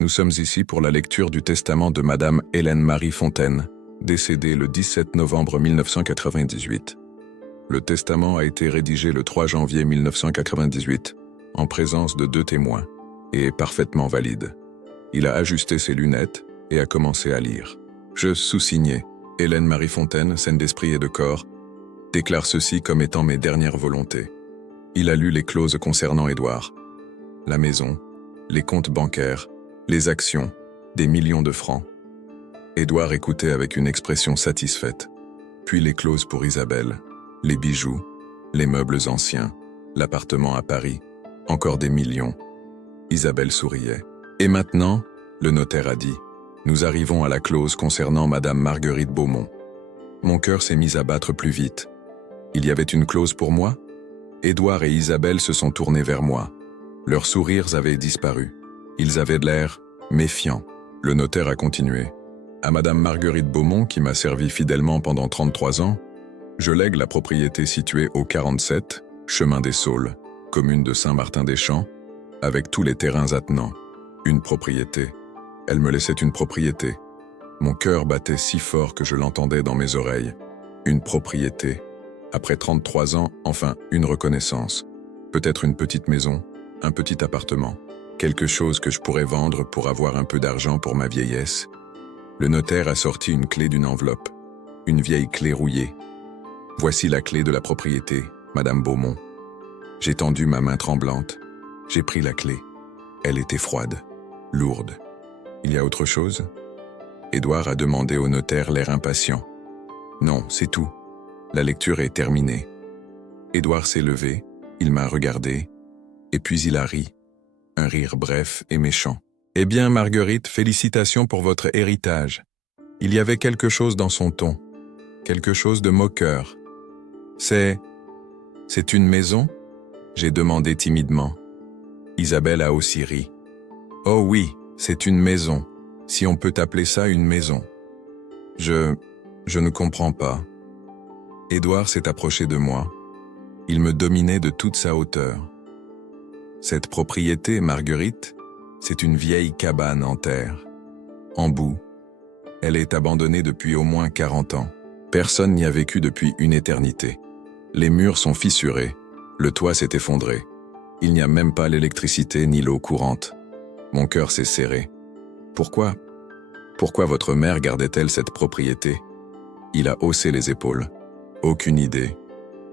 Nous sommes ici pour la lecture du testament de Madame Hélène Marie Fontaine, décédée le 17 novembre 1998. Le testament a été rédigé le 3 janvier 1998, en présence de 2 témoins, et est parfaitement valide. Il a ajusté ses lunettes et a commencé à lire. Je sous-signais. Hélène Marie Fontaine, saine d'esprit et de corps, déclare ceci comme étant mes dernières volontés. Il a lu les clauses concernant Édouard. La maison, les comptes bancaires, les actions, des millions de francs. Édouard écoutait avec une expression satisfaite. Puis les clauses pour Isabelle, les bijoux, les meubles anciens, l'appartement à Paris, encore des millions. Isabelle souriait. Et maintenant, le notaire a dit, nous arrivons à la clause concernant Madame Marguerite Beaumont. Mon cœur s'est mis à battre plus vite. Il y avait une clause pour moi? Édouard et Isabelle se sont tournés vers moi. Leurs sourires avaient disparu. Ils avaient de l'air méfiants. Le notaire a continué. À Madame Marguerite Beaumont, qui m'a servi fidèlement pendant 33 ans, je lègue la propriété située au 47, chemin des Saules, commune de Saint-Martin-des-Champs, avec tous les terrains attenants. Une propriété. Elle me laissait une propriété. Mon cœur battait si fort que je l'entendais dans mes oreilles. Une propriété. Après 33 ans, enfin, une reconnaissance. Peut-être une petite maison, un petit appartement. Quelque chose que je pourrais vendre pour avoir un peu d'argent pour ma vieillesse. Le notaire a sorti une clé d'une enveloppe. Une vieille clé rouillée. Voici la clé de la propriété, Madame Beaumont. J'ai tendu ma main tremblante. J'ai pris la clé. Elle était froide, lourde. Il y a autre chose? Édouard a demandé au notaire l'air impatient. Non, c'est tout. La lecture est terminée. Édouard s'est levé, il m'a regardé, et puis il a ri. Un rire bref et méchant. Eh bien, Marguerite, félicitations pour votre héritage. Il y avait quelque chose dans son ton. Quelque chose de moqueur. C'est une maison? J'ai demandé timidement. Isabelle a aussi ri. Oh oui, c'est une maison, si on peut appeler ça une maison. Je ne comprends pas. Édouard s'est approché de moi. Il me dominait de toute sa hauteur. Cette propriété, Marguerite, c'est une vieille cabane en terre, en boue. Elle est abandonnée depuis au moins 40 ans. Personne n'y a vécu depuis une éternité. Les murs sont fissurés, le toit s'est effondré. Il n'y a même pas l'électricité ni l'eau courante. Mon cœur s'est serré. Pourquoi? Pourquoi votre mère gardait-elle cette propriété? Il a haussé les épaules. Aucune idée.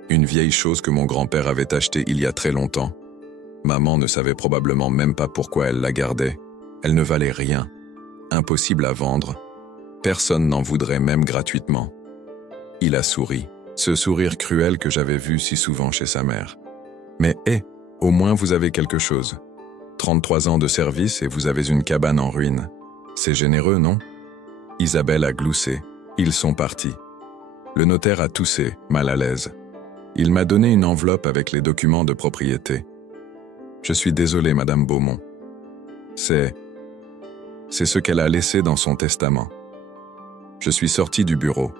Une vieille chose que mon grand-père avait achetée il y a très longtemps. Maman ne savait probablement même pas pourquoi elle la gardait. Elle ne valait rien. Impossible à vendre. Personne n'en voudrait même gratuitement. Il a souri. Ce sourire cruel que j'avais vu si souvent chez sa mère. Mais au moins vous avez quelque chose. 33 ans de service et vous avez une cabane en ruine. C'est généreux, non? Isabelle a gloussé. Ils sont partis. Le notaire a toussé, mal à l'aise. Il m'a donné une enveloppe avec les documents de propriété. Je suis désolé, Madame Beaumont. C'est ce qu'elle a laissé dans son testament. Je suis sorti du bureau.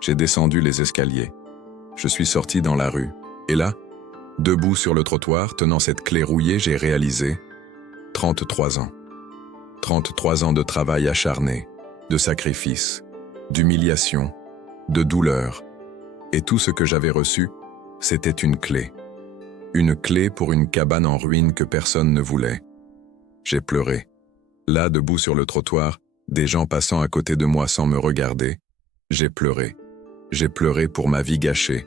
J'ai descendu les escaliers. Je suis sorti dans la rue. Et là, debout sur le trottoir, tenant cette clé rouillée, j'ai réalisé 33 ans. 33 ans de travail acharné, de sacrifice, d'humiliation, de douleur. Et tout ce que j'avais reçu, c'était une clé. Une clé pour une cabane en ruine que personne ne voulait. J'ai pleuré. Là, debout sur le trottoir, des gens passant à côté de moi sans me regarder, j'ai pleuré. J'ai pleuré pour ma vie gâchée,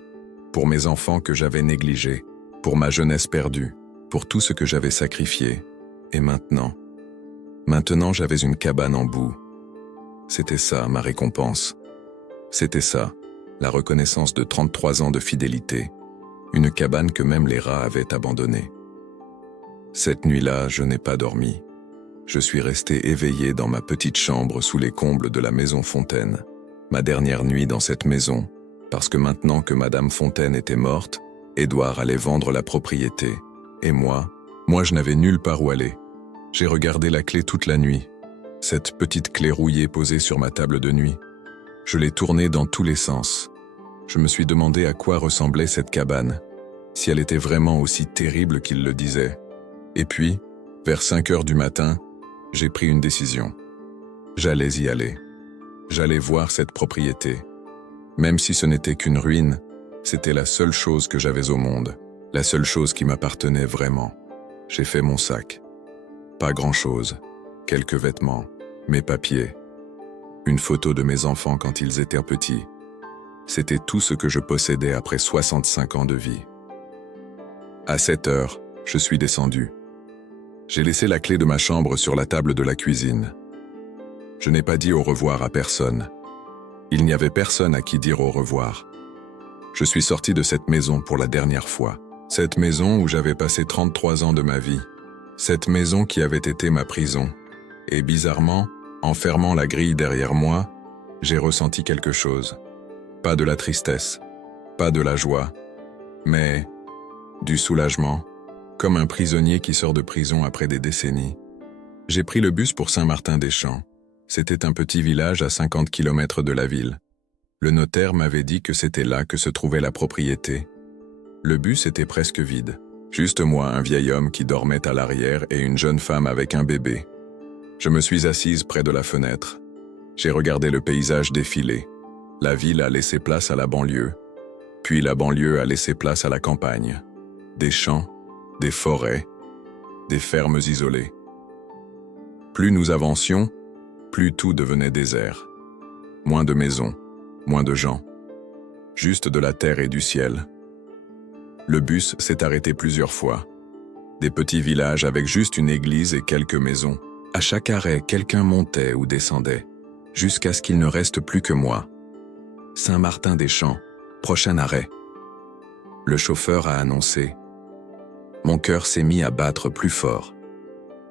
pour mes enfants que j'avais négligés, pour ma jeunesse perdue, pour tout ce que j'avais sacrifié. Et maintenant j'avais une cabane en boue. C'était ça, ma récompense. C'était ça, la reconnaissance de 33 ans de fidélité, une cabane que même les rats avaient abandonnée. Cette nuit-là, je n'ai pas dormi. Je suis resté éveillé dans ma petite chambre sous les combles de la maison Fontaine. Ma dernière nuit dans cette maison, parce que maintenant que Madame Fontaine était morte, Édouard allait vendre la propriété. Et moi, je n'avais nulle part où aller. J'ai regardé la clé toute la nuit. Cette petite clé rouillée posée sur ma table de nuit. Je l'ai tournée dans tous les sens. Je me suis demandé à quoi ressemblait cette cabane, si elle était vraiment aussi terrible qu'il le disait. Et puis, vers 5 heures du matin, j'ai pris une décision. J'allais y aller. J'allais voir cette propriété. Même si ce n'était qu'une ruine, c'était la seule chose que j'avais au monde, la seule chose qui m'appartenait vraiment. J'ai fait mon sac. Pas grand-chose, quelques vêtements, mes papiers. une photo de mes enfants quand ils étaient petits. C'était tout ce que je possédais après 65 ans de vie. À 7 heures, je suis descendu. J'ai laissé la clé de ma chambre sur la table de la cuisine. Je n'ai pas dit au revoir à personne. Il n'y avait personne à qui dire au revoir. Je suis sorti de cette maison pour la dernière fois. Cette maison où j'avais passé 33 ans de ma vie. Cette maison qui avait été ma prison. Et bizarrement, en fermant la grille derrière moi, j'ai ressenti quelque chose. Pas de la tristesse, pas de la joie, mais du soulagement, comme un prisonnier qui sort de prison après des décennies. J'ai pris le bus pour Saint-Martin-des-Champs. C'était un petit village à 50 km de la ville. Le notaire m'avait dit que c'était là que se trouvait la propriété. Le bus était presque vide. Juste moi, un vieil homme qui dormait à l'arrière et une jeune femme avec un bébé. Je me suis assise près de la fenêtre. J'ai regardé le paysage défiler. La ville a laissé place à la banlieue. Puis la banlieue a laissé place à la campagne. Des champs, des forêts, des fermes isolées. Plus nous avancions, plus tout devenait désert. Moins de maisons, moins de gens. Juste de la terre et du ciel. Le bus s'est arrêté plusieurs fois. Des petits villages avec juste une église et quelques maisons. À chaque arrêt, quelqu'un montait ou descendait, jusqu'à ce qu'il ne reste plus que moi. Saint-Martin-des-Champs, prochain arrêt. Le chauffeur a annoncé. Mon cœur s'est mis à battre plus fort.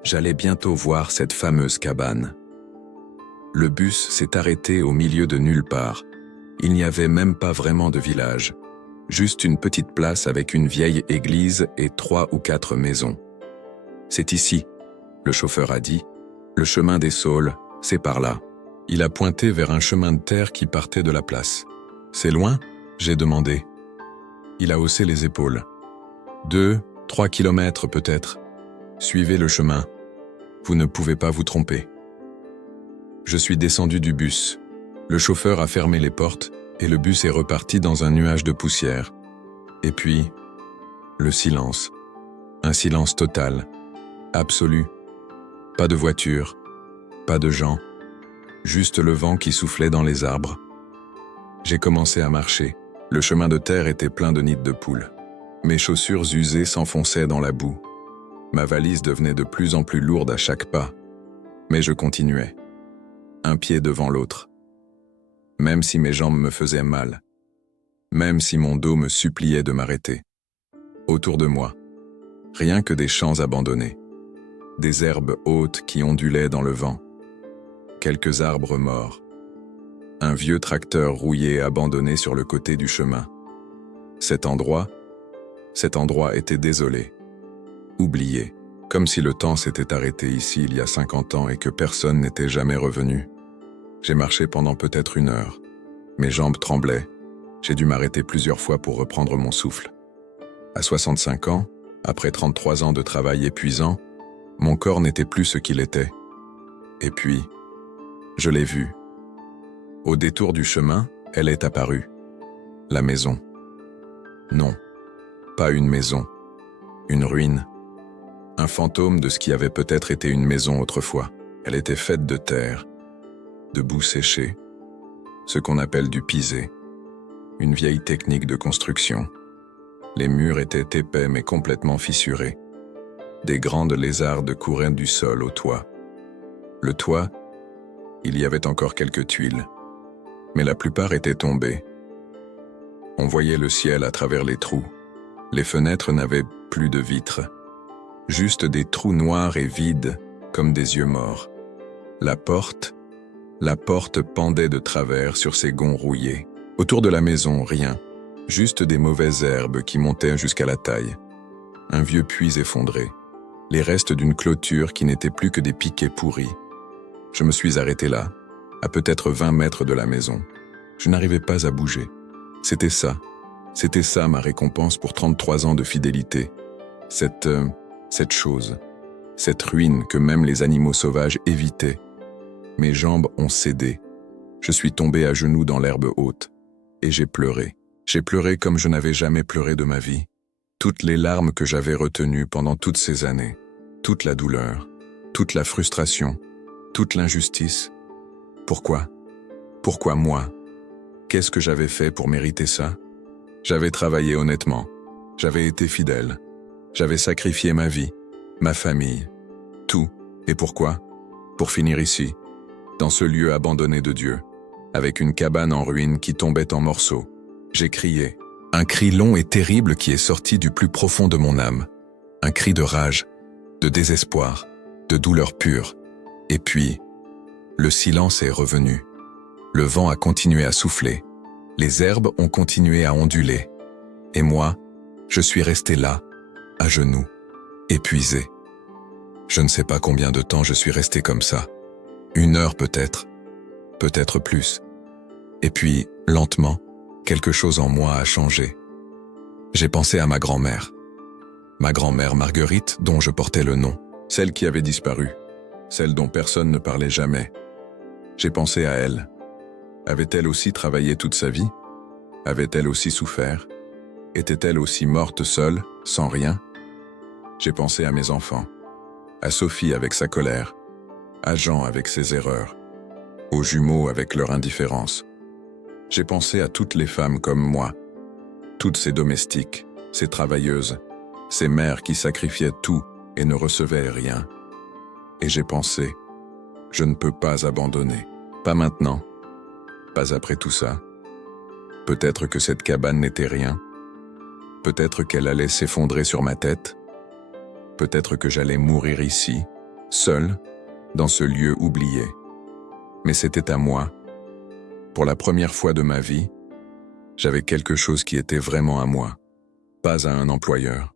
J'allais bientôt voir cette fameuse cabane. Le bus s'est arrêté au milieu de nulle part. Il n'y avait même pas vraiment de village. Juste une petite place avec une vieille église et 3 ou 4 maisons. C'est ici, le chauffeur a dit. Le chemin des Saules, c'est par là. Il a pointé vers un chemin de terre qui partait de la place. C'est loin ? J'ai demandé. Il a haussé les épaules. 2, 3 kilomètres peut-être. Suivez le chemin. Vous ne pouvez pas vous tromper. Je suis descendu du bus. Le chauffeur a fermé les portes et le bus est reparti dans un nuage de poussière. Et puis, le silence. Un silence total, absolu. Pas de voiture, pas de gens, juste le vent qui soufflait dans les arbres. J'ai commencé à marcher. Le chemin de terre était plein de nids de poules. Mes chaussures usées s'enfonçaient dans la boue. Ma valise devenait de plus en plus lourde à chaque pas. Mais je continuais, un pied devant l'autre. Même si mes jambes me faisaient mal, même si mon dos me suppliait de m'arrêter. Autour de moi, rien que des champs abandonnés. Des herbes hautes qui ondulaient dans le vent. Quelques arbres morts. Un vieux tracteur rouillé abandonné sur le côté du chemin. Cet endroit était désolé. Oublié. Comme si le temps s'était arrêté ici il y a 50 ans et que personne n'était jamais revenu. J'ai marché pendant peut-être 1 heure. Mes jambes tremblaient. J'ai dû m'arrêter plusieurs fois pour reprendre mon souffle. À 65 ans, après 33 ans de travail épuisant, mon corps n'était plus ce qu'il était. Et puis, je l'ai vue. Au détour du chemin, elle est apparue. La maison. Non, pas une maison. Une ruine. Un fantôme de ce qui avait peut-être été une maison autrefois. Elle était faite de terre, de boue séchée, ce qu'on appelle du pisé. Une vieille technique de construction. Les murs étaient épais mais complètement fissurés. Des grandes lézardes couraient du sol au toit. Le toit, il y avait encore quelques tuiles, mais la plupart étaient tombées. On voyait le ciel à travers les trous. Les fenêtres n'avaient plus de vitres. Juste des trous noirs et vides, comme des yeux morts. La porte pendait de travers sur ses gonds rouillés. Autour de la maison, rien. Juste des mauvaises herbes qui montaient jusqu'à la taille. Un vieux puits effondré. Les restes d'une clôture qui n'était plus que des piquets pourris. Je me suis arrêté là, à peut-être 20 mètres de la maison. Je n'arrivais pas à bouger. C'était ça ma récompense pour 33 ans de fidélité. Cette chose, cette ruine que même les animaux sauvages évitaient. Mes jambes ont cédé. Je suis tombé à genoux dans l'herbe haute. Et j'ai pleuré. J'ai pleuré comme je n'avais jamais pleuré de ma vie. Toutes les larmes que j'avais retenues pendant toutes ces années, toute la douleur, toute la frustration, toute l'injustice. Pourquoi ? Pourquoi moi? Qu'est-ce que j'avais fait pour mériter ça? J'avais travaillé honnêtement. J'avais été fidèle. J'avais sacrifié ma vie, ma famille, tout. Et pourquoi? Pour finir ici, dans ce lieu abandonné de Dieu, avec une cabane en ruine qui tombait en morceaux. J'ai crié. Un cri long et terrible qui est sorti du plus profond de mon âme. Un cri de rage, de désespoir, de douleur pure. Et puis, le silence est revenu. Le vent a continué à souffler. Les herbes ont continué à onduler. Et moi, je suis resté là, à genoux, épuisé. Je ne sais pas combien de temps je suis resté comme ça. 1 heure peut-être, peut-être plus. Et puis, lentement, quelque chose en moi a changé. J'ai pensé à ma grand-mère. Ma grand-mère Marguerite, dont je portais le nom. Celle qui avait disparu. Celle dont personne ne parlait jamais. J'ai pensé à elle. Avait-elle aussi travaillé toute sa vie? Avait-elle aussi souffert? Était-elle aussi morte seule, sans rien? J'ai pensé à mes enfants. À Sophie avec sa colère. À Jean avec ses erreurs. Aux jumeaux avec leur indifférence. J'ai pensé à toutes les femmes comme moi. Toutes ces domestiques, ces travailleuses, ces mères qui sacrifiaient tout et ne recevaient rien. Et j'ai pensé, je ne peux pas abandonner. Pas maintenant. Pas après tout ça. Peut-être que cette cabane n'était rien. Peut-être qu'elle allait s'effondrer sur ma tête. Peut-être que j'allais mourir ici, seul, dans ce lieu oublié. Mais c'était à moi. Pour la première fois de ma vie, j'avais quelque chose qui était vraiment à moi. Pas à un employeur,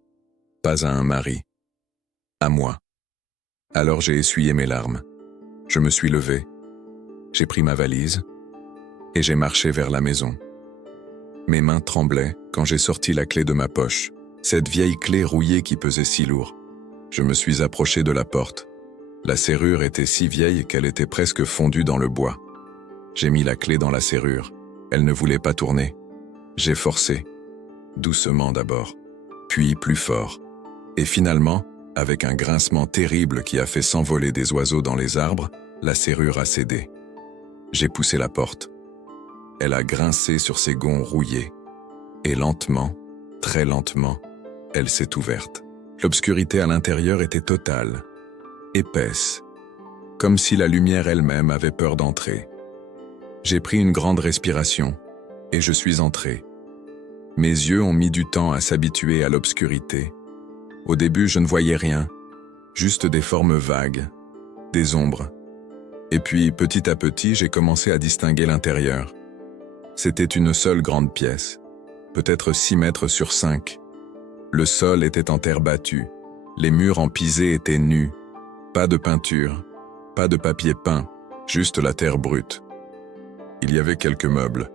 pas à un mari. À moi. Alors j'ai essuyé mes larmes. Je me suis levé. J'ai pris ma valise et j'ai marché vers la maison. Mes mains tremblaient quand j'ai sorti la clé de ma poche, cette vieille clé rouillée qui pesait si lourd. Je me suis approché de la porte. La serrure était si vieille qu'elle était presque fondue dans le bois. J'ai mis la clé dans la serrure. Elle ne voulait pas tourner. J'ai forcé. Doucement d'abord, puis plus fort. Et finalement, avec un grincement terrible qui a fait s'envoler des oiseaux dans les arbres, la serrure a cédé. J'ai poussé la porte. Elle a grincé sur ses gonds rouillés. Et lentement, très lentement, elle s'est ouverte. L'obscurité à l'intérieur était totale, épaisse, comme si la lumière elle-même avait peur d'entrer. J'ai pris une grande respiration, et je suis entré. Mes yeux ont mis du temps à s'habituer à l'obscurité. Au début, je ne voyais rien, juste des formes vagues, des ombres. Et puis, petit à petit, j'ai commencé à distinguer l'intérieur. C'était une seule grande pièce, peut-être 6 mètres sur 5. Le sol était en terre battue, les murs en pisé étaient nus, pas de peinture, pas de papier peint, juste la terre brute. Il y avait quelques meubles,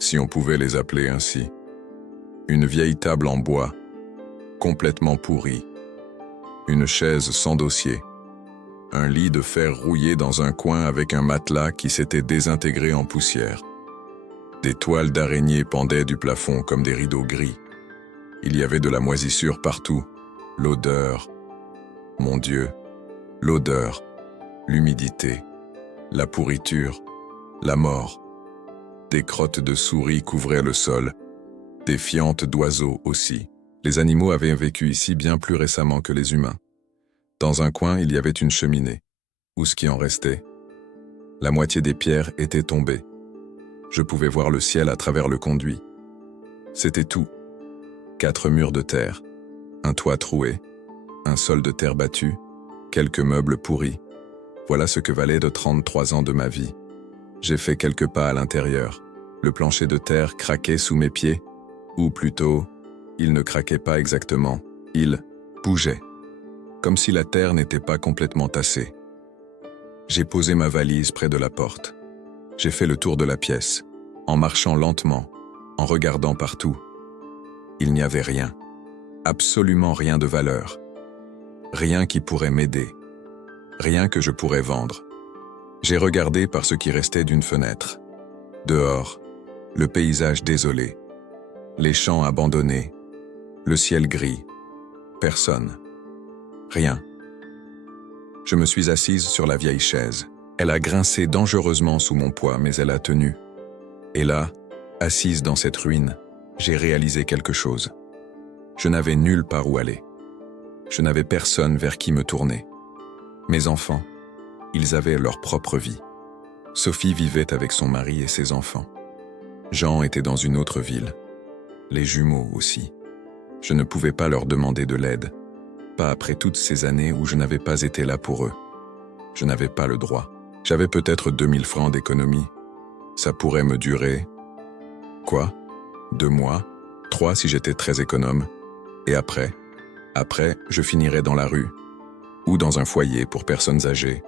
si on pouvait les appeler ainsi. Une vieille table en bois, complètement pourrie, une chaise sans dossier, un lit de fer rouillé dans un coin avec un matelas qui s'était désintégré en poussière. Des toiles d'araignée pendaient du plafond comme des rideaux gris. Il y avait de la moisissure partout, l'odeur, mon Dieu, l'odeur, l'humidité, la pourriture, la mort. Des crottes de souris couvraient le sol, des fientes d'oiseaux aussi. Les animaux avaient vécu ici bien plus récemment que les humains. Dans un coin, il y avait une cheminée, ou ce qui en restait. La moitié des pierres étaient tombées. Je pouvais voir le ciel à travers le conduit. C'était tout. 4 murs de terre, un toit troué, un sol de terre battue, quelques meubles pourris. Voilà ce que valait de 33 ans de ma vie. J'ai fait quelques pas à l'intérieur. Le plancher de terre craquait sous mes pieds, ou plutôt, il ne craquait pas exactement, il bougeait, comme si la terre n'était pas complètement tassée. J'ai posé ma valise près de la porte. J'ai fait le tour de la pièce, en marchant lentement, en regardant partout. Il n'y avait rien, absolument rien de valeur, rien qui pourrait m'aider, rien que je pourrais vendre. J'ai regardé par ce qui restait d'une fenêtre. Dehors, le paysage désolé, les champs abandonnés, le ciel gris, personne, rien. Je me suis assise sur la vieille chaise. Elle a grincé dangereusement sous mon poids, mais elle a tenu. Et là, assise dans cette ruine, j'ai réalisé quelque chose. Je n'avais nulle part où aller. Je n'avais personne vers qui me tourner. Mes enfants, ils avaient leur propre vie. Sophie vivait avec son mari et ses enfants. Jean était dans une autre ville. Les jumeaux aussi. Je ne pouvais pas leur demander de l'aide. Pas après toutes ces années où je n'avais pas été là pour eux. Je n'avais pas le droit. J'avais peut-être 2000 francs d'économie. Ça pourrait me durer... Quoi? 2 mois? 3 si j'étais très économe. Et après, je finirais dans la rue. Ou dans un foyer pour personnes âgées.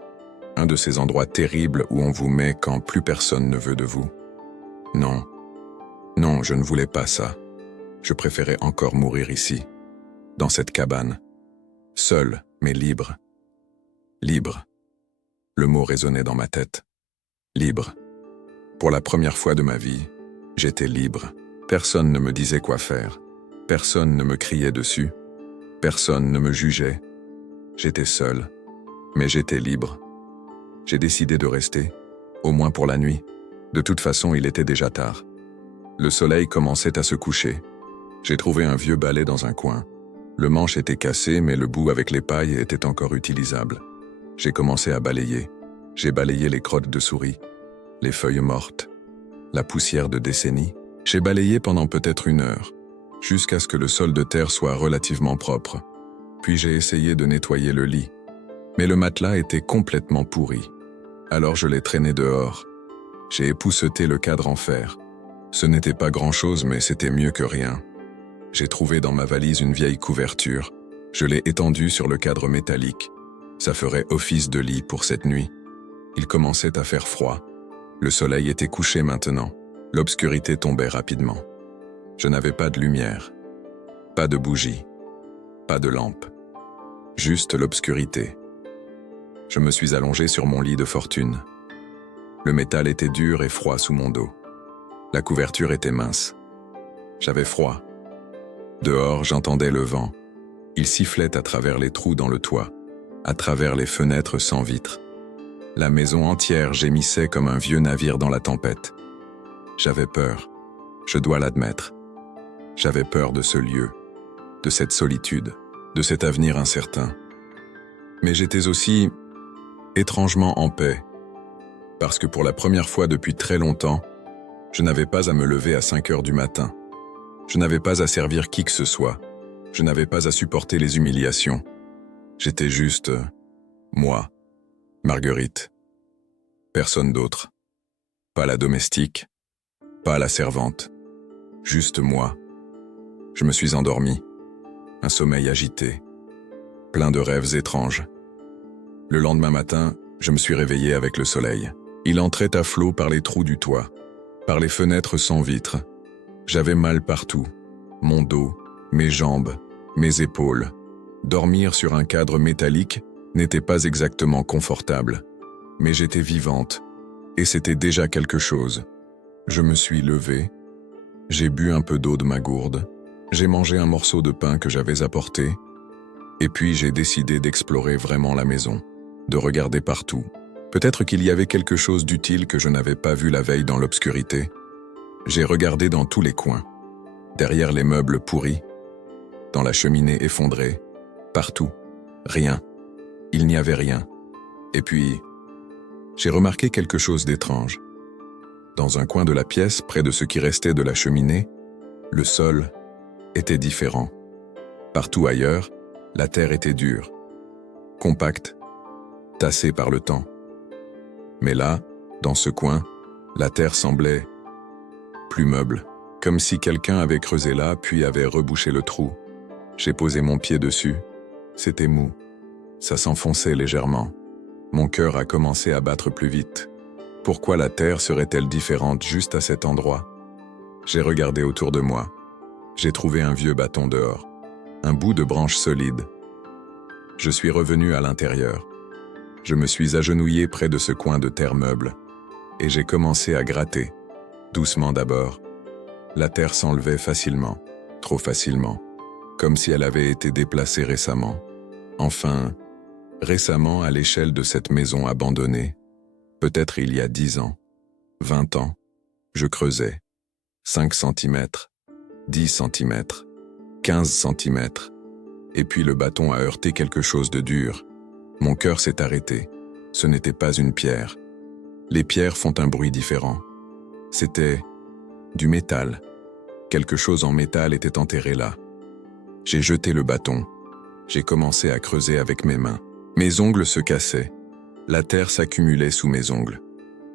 Un de ces endroits terribles où on vous met quand plus personne ne veut de vous. Non. Non, je ne voulais pas ça. Je préférais encore mourir ici. Dans cette cabane. Seul, mais libre. Libre. Le mot résonnait dans ma tête. Libre. Pour la première fois de ma vie, j'étais libre. Personne ne me disait quoi faire. Personne ne me criait dessus. Personne ne me jugeait. J'étais seul, mais j'étais libre. J'ai décidé de rester, au moins pour la nuit. De toute façon, il était déjà tard. Le soleil commençait à se coucher. J'ai trouvé un vieux balai dans un coin. Le manche était cassé, mais le bout avec les pailles était encore utilisable. J'ai commencé à balayer. J'ai balayé les crottes de souris, les feuilles mortes, la poussière de décennies. J'ai balayé pendant peut-être 1 heure, jusqu'à ce que le sol de terre soit relativement propre. Puis j'ai essayé de nettoyer le lit. Mais le matelas était complètement pourri. Alors je l'ai traîné dehors. J'ai épousseté le cadre en fer. Ce n'était pas grand-chose, mais c'était mieux que rien. J'ai trouvé dans ma valise une vieille couverture. Je l'ai étendue sur le cadre métallique. Ça ferait office de lit pour cette nuit. Il commençait à faire froid. Le soleil était couché maintenant. L'obscurité tombait rapidement. Je n'avais pas de lumière. Pas de bougie. Pas de lampe. Juste l'obscurité. Je me suis allongé sur mon lit de fortune. Le métal était dur et froid sous mon dos. La couverture était mince. J'avais froid. Dehors, j'entendais le vent. Il sifflait à travers les trous dans le toit, à travers les fenêtres sans vitres. La maison entière gémissait comme un vieux navire dans la tempête. J'avais peur, je dois l'admettre. J'avais peur de ce lieu, de cette solitude, de cet avenir incertain. Mais j'étais aussi étrangement en paix, parce que pour la première fois depuis très longtemps, je n'avais pas à me lever à 5 heures du matin. Je n'avais pas à servir qui que ce soit. Je n'avais pas à supporter les humiliations. J'étais juste moi, Marguerite. Personne d'autre. Pas la domestique, pas la servante. Juste moi. Je me suis endormi. Un sommeil agité, plein de rêves étranges. Le lendemain matin, je me suis réveillé avec le soleil. Il entrait à flot par les trous du toit, par les fenêtres sans vitres. J'avais mal partout, mon dos, mes jambes, mes épaules. Dormir sur un cadre métallique n'était pas exactement confortable, mais j'étais vivante, et c'était déjà quelque chose. Je me suis levé, j'ai bu un peu d'eau de ma gourde, j'ai mangé un morceau de pain que j'avais apporté, et puis j'ai décidé d'explorer vraiment la maison, de regarder partout. Peut-être qu'il y avait quelque chose d'utile que je n'avais pas vu la veille dans l'obscurité. J'ai regardé dans tous les coins, derrière les meubles pourris, dans la cheminée effondrée, partout, rien. Il n'y avait rien. Et puis, j'ai remarqué quelque chose d'étrange. Dans un coin de la pièce, près de ce qui restait de la cheminée, le sol était différent. Partout ailleurs, la terre était dure, compacte, tassée par le temps. Mais là, dans ce coin, la terre semblait plus meuble, comme si quelqu'un avait creusé là puis avait rebouché le trou. J'ai posé mon pied dessus. C'était mou. Ça s'enfonçait légèrement. Mon cœur a commencé à battre plus vite. Pourquoi la terre serait-elle différente juste à cet endroit? J'ai regardé autour de moi. J'ai trouvé un vieux bâton dehors, un bout de branche solide. Je suis revenu à l'intérieur. Je me suis agenouillé près de ce coin de terre meuble, et j'ai commencé à gratter, doucement d'abord. La terre s'enlevait facilement, trop facilement, comme si elle avait été déplacée récemment. Enfin, récemment à l'échelle de cette maison abandonnée. Peut-être il y a 10 ans, 20 ans, je creusais. 5 centimètres, 10 centimètres, 15 centimètres. Et puis le bâton a heurté quelque chose de dur. Mon cœur s'est arrêté. Ce n'était pas une pierre. Les pierres font un bruit différent. C'était du métal. Quelque chose en métal était enterré là. J'ai jeté le bâton. J'ai commencé à creuser avec mes mains. Mes ongles se cassaient. La terre s'accumulait sous mes ongles.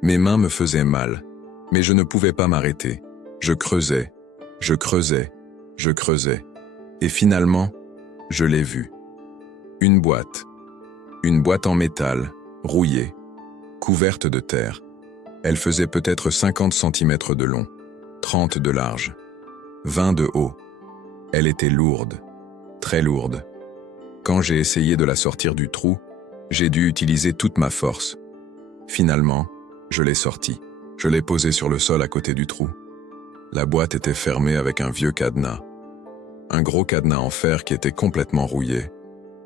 Mes mains me faisaient mal, mais je ne pouvais pas m'arrêter. Je creusais, je creusais, je creusais. Et finalement, je l'ai vue. Une boîte. Une boîte en métal, rouillée, couverte de terre. Elle faisait peut-être 50 centimètres de long, 30 de large, 20 de haut. Elle était lourde, très lourde. Quand j'ai essayé de la sortir du trou, j'ai dû utiliser toute ma force. Finalement, je l'ai sortie. Je l'ai posée sur le sol à côté du trou. La boîte était fermée avec un vieux cadenas. Un gros cadenas en fer qui était complètement rouillé.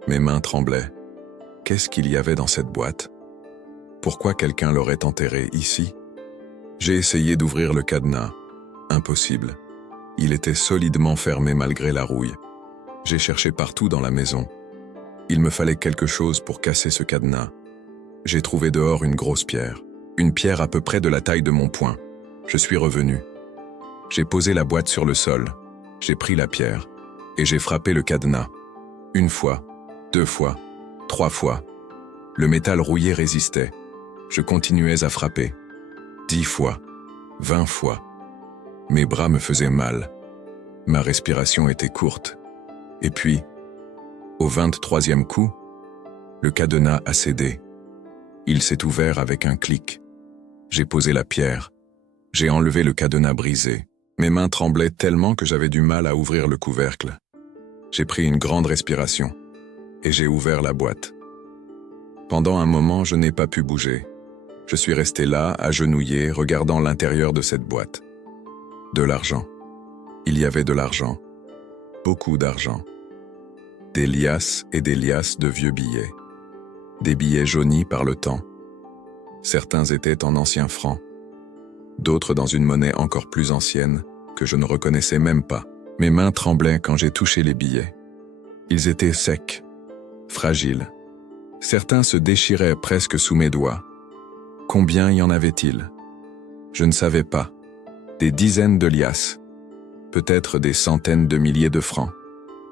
Mes mains tremblaient. Qu'est-ce qu'il y avait dans cette boîte? Pourquoi quelqu'un l'aurait enterrée ici? J'ai essayé d'ouvrir le cadenas. Impossible. Il était solidement fermé malgré la rouille. J'ai cherché partout dans la maison. Il me fallait quelque chose pour casser ce cadenas. J'ai trouvé dehors une grosse pierre. Une pierre à peu près de la taille de mon poing. Je suis revenu. J'ai posé la boîte sur le sol. J'ai pris la pierre. Et j'ai frappé le cadenas. 1 fois, 2 fois, 3 fois. Le métal rouillé résistait. Je continuais à frapper. 10 fois, 20 fois. Mes bras me faisaient mal. Ma respiration était courte. Et puis, au 23e coup, le cadenas a cédé. Il s'est ouvert avec un clic. J'ai posé la pierre. J'ai enlevé le cadenas brisé. Mes mains tremblaient tellement que j'avais du mal à ouvrir le couvercle. J'ai pris une grande respiration et j'ai ouvert la boîte. Pendant un moment, je n'ai pas pu bouger. Je suis resté là, agenouillé, regardant l'intérieur de cette boîte. De l'argent. Il y avait de l'argent. Beaucoup d'argent. Des liasses et des liasses de vieux billets. Des billets jaunis par le temps. Certains étaient en anciens francs. D'autres dans une monnaie encore plus ancienne, que je ne reconnaissais même pas. Mes mains tremblaient quand j'ai touché les billets. Ils étaient secs, fragiles. Certains se déchiraient presque sous mes doigts. Combien y en avait-il? Je ne savais pas. Des dizaines de liasses. Peut-être des centaines de milliers de francs.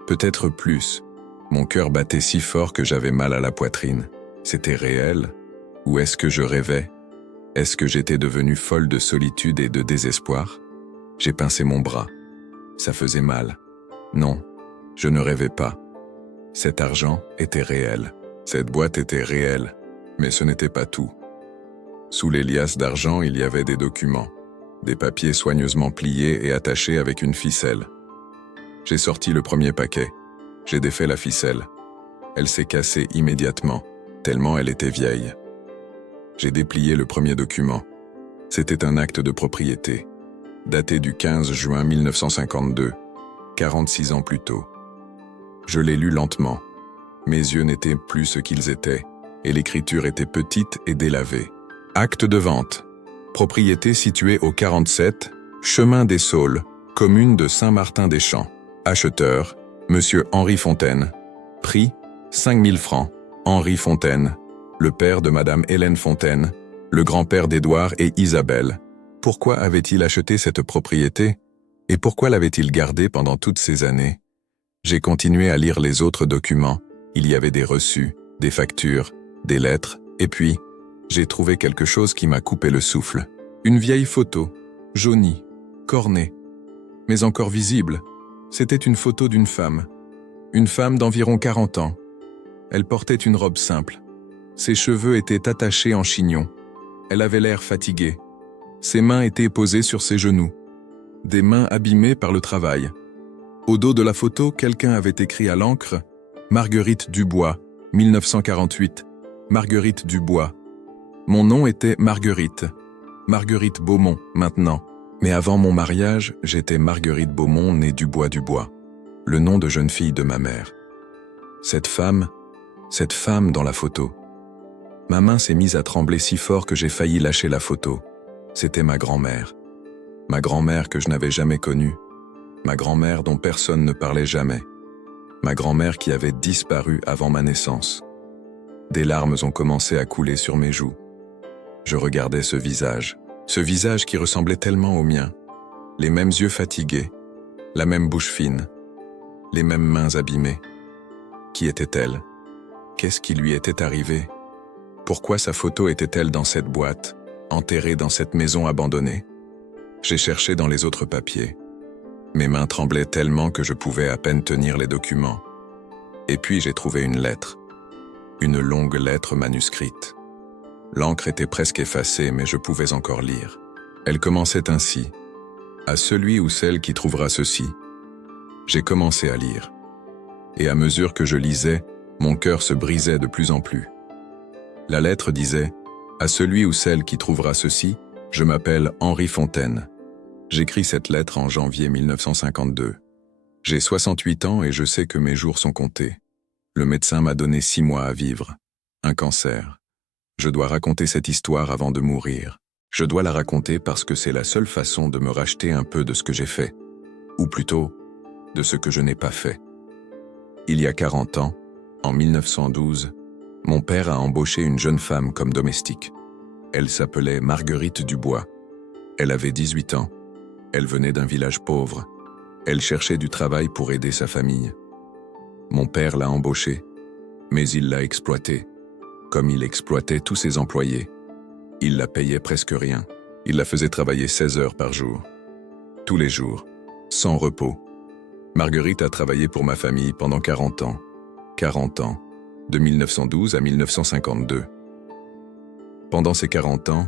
Peut-être plus. Mon cœur battait si fort que j'avais mal à la poitrine. C'était réel? Ou est-ce que je rêvais? Est-ce que j'étais devenue folle de solitude et de désespoir? J'ai pincé mon bras. Ça faisait mal. Non, je ne rêvais pas. Cet argent était réel. Cette boîte était réelle. Mais ce n'était pas tout. Sous les liasses d'argent, il y avait des documents. Des papiers soigneusement pliés et attachés avec une ficelle. J'ai sorti le premier paquet. J'ai défait la ficelle. Elle s'est cassée immédiatement, tellement elle était vieille. J'ai déplié le premier document. C'était un acte de propriété, daté du 15 juin 1952, 46 ans plus tôt. Je l'ai lu lentement. Mes yeux n'étaient plus ce qu'ils étaient, et l'écriture était petite et délavée. Acte de vente. Propriété située au 47, chemin des Saules, commune de Saint-Martin-des-Champs. Acheteur, Monsieur Henri Fontaine. Prix, 5 000 francs. Henri Fontaine, le père de Madame Hélène Fontaine, le grand-père d'Édouard et Isabelle. Pourquoi avait-il acheté cette propriété? Et pourquoi l'avait-il gardée pendant toutes ces années? J'ai continué à lire les autres documents. Il y avait des reçus, des factures, des lettres, et puis, j'ai trouvé quelque chose qui m'a coupé le souffle. Une vieille photo, jaunie, cornée, mais encore visible. C'était une photo d'une femme. Une femme d'environ 40 ans. Elle portait une robe simple. Ses cheveux étaient attachés en chignon. Elle avait l'air fatiguée. Ses mains étaient posées sur ses genoux. Des mains abîmées par le travail. Au dos de la photo, quelqu'un avait écrit à l'encre « Marguerite Dubois, 1948. Marguerite Dubois. » Mon nom était Marguerite. Marguerite Beaumont, maintenant. Mais avant mon mariage, j'étais Marguerite Beaumont, née Dubois-Dubois. Le nom de jeune fille de ma mère. Cette femme dans la photo. Ma main s'est mise à trembler si fort que j'ai failli lâcher la photo. C'était ma grand-mère. Ma grand-mère que je n'avais jamais connue. Ma grand-mère dont personne ne parlait jamais. Ma grand-mère qui avait disparu avant ma naissance. Des larmes ont commencé à couler sur mes joues. Je regardais ce visage qui ressemblait tellement au mien. Les mêmes yeux fatigués, la même bouche fine, les mêmes mains abîmées. Qui était-elle? Qu'est-ce qui lui était arrivé? Pourquoi sa photo était-elle dans cette boîte, enterrée dans cette maison abandonnée? J'ai cherché dans les autres papiers. Mes mains tremblaient tellement que je pouvais à peine tenir les documents. Et puis j'ai trouvé une lettre. Une longue lettre manuscrite. L'encre était presque effacée, mais je pouvais encore lire. Elle commençait ainsi. À celui ou celle qui trouvera ceci. J'ai commencé à lire. Et à mesure que je lisais, mon cœur se brisait de plus en plus. La lettre disait « À celui ou celle qui trouvera ceci, je m'appelle Henri Fontaine. J'écris cette lettre en janvier 1952. J'ai 68 ans et je sais que mes jours sont comptés. Le médecin m'a donné 6 mois à vivre. Un cancer. Je dois raconter cette histoire avant de mourir. Je dois la raconter parce que c'est la seule façon de me racheter un peu de ce que j'ai fait. Ou plutôt, de ce que je n'ai pas fait. Il y a 40 ans, en 1912, mon père a embauché une jeune femme comme domestique. Elle s'appelait Marguerite Dubois. Elle avait 18 ans. Elle venait d'un village pauvre. Elle cherchait du travail pour aider sa famille. Mon père l'a embauchée, mais il l'a exploitée, comme il exploitait tous ses employés. Il la payait presque rien. Il la faisait travailler 16 heures par jour. Tous les jours, sans repos. Marguerite a travaillé pour ma famille pendant 40 ans. 40 ans, de 1912 à 1952. Pendant ces 40 ans,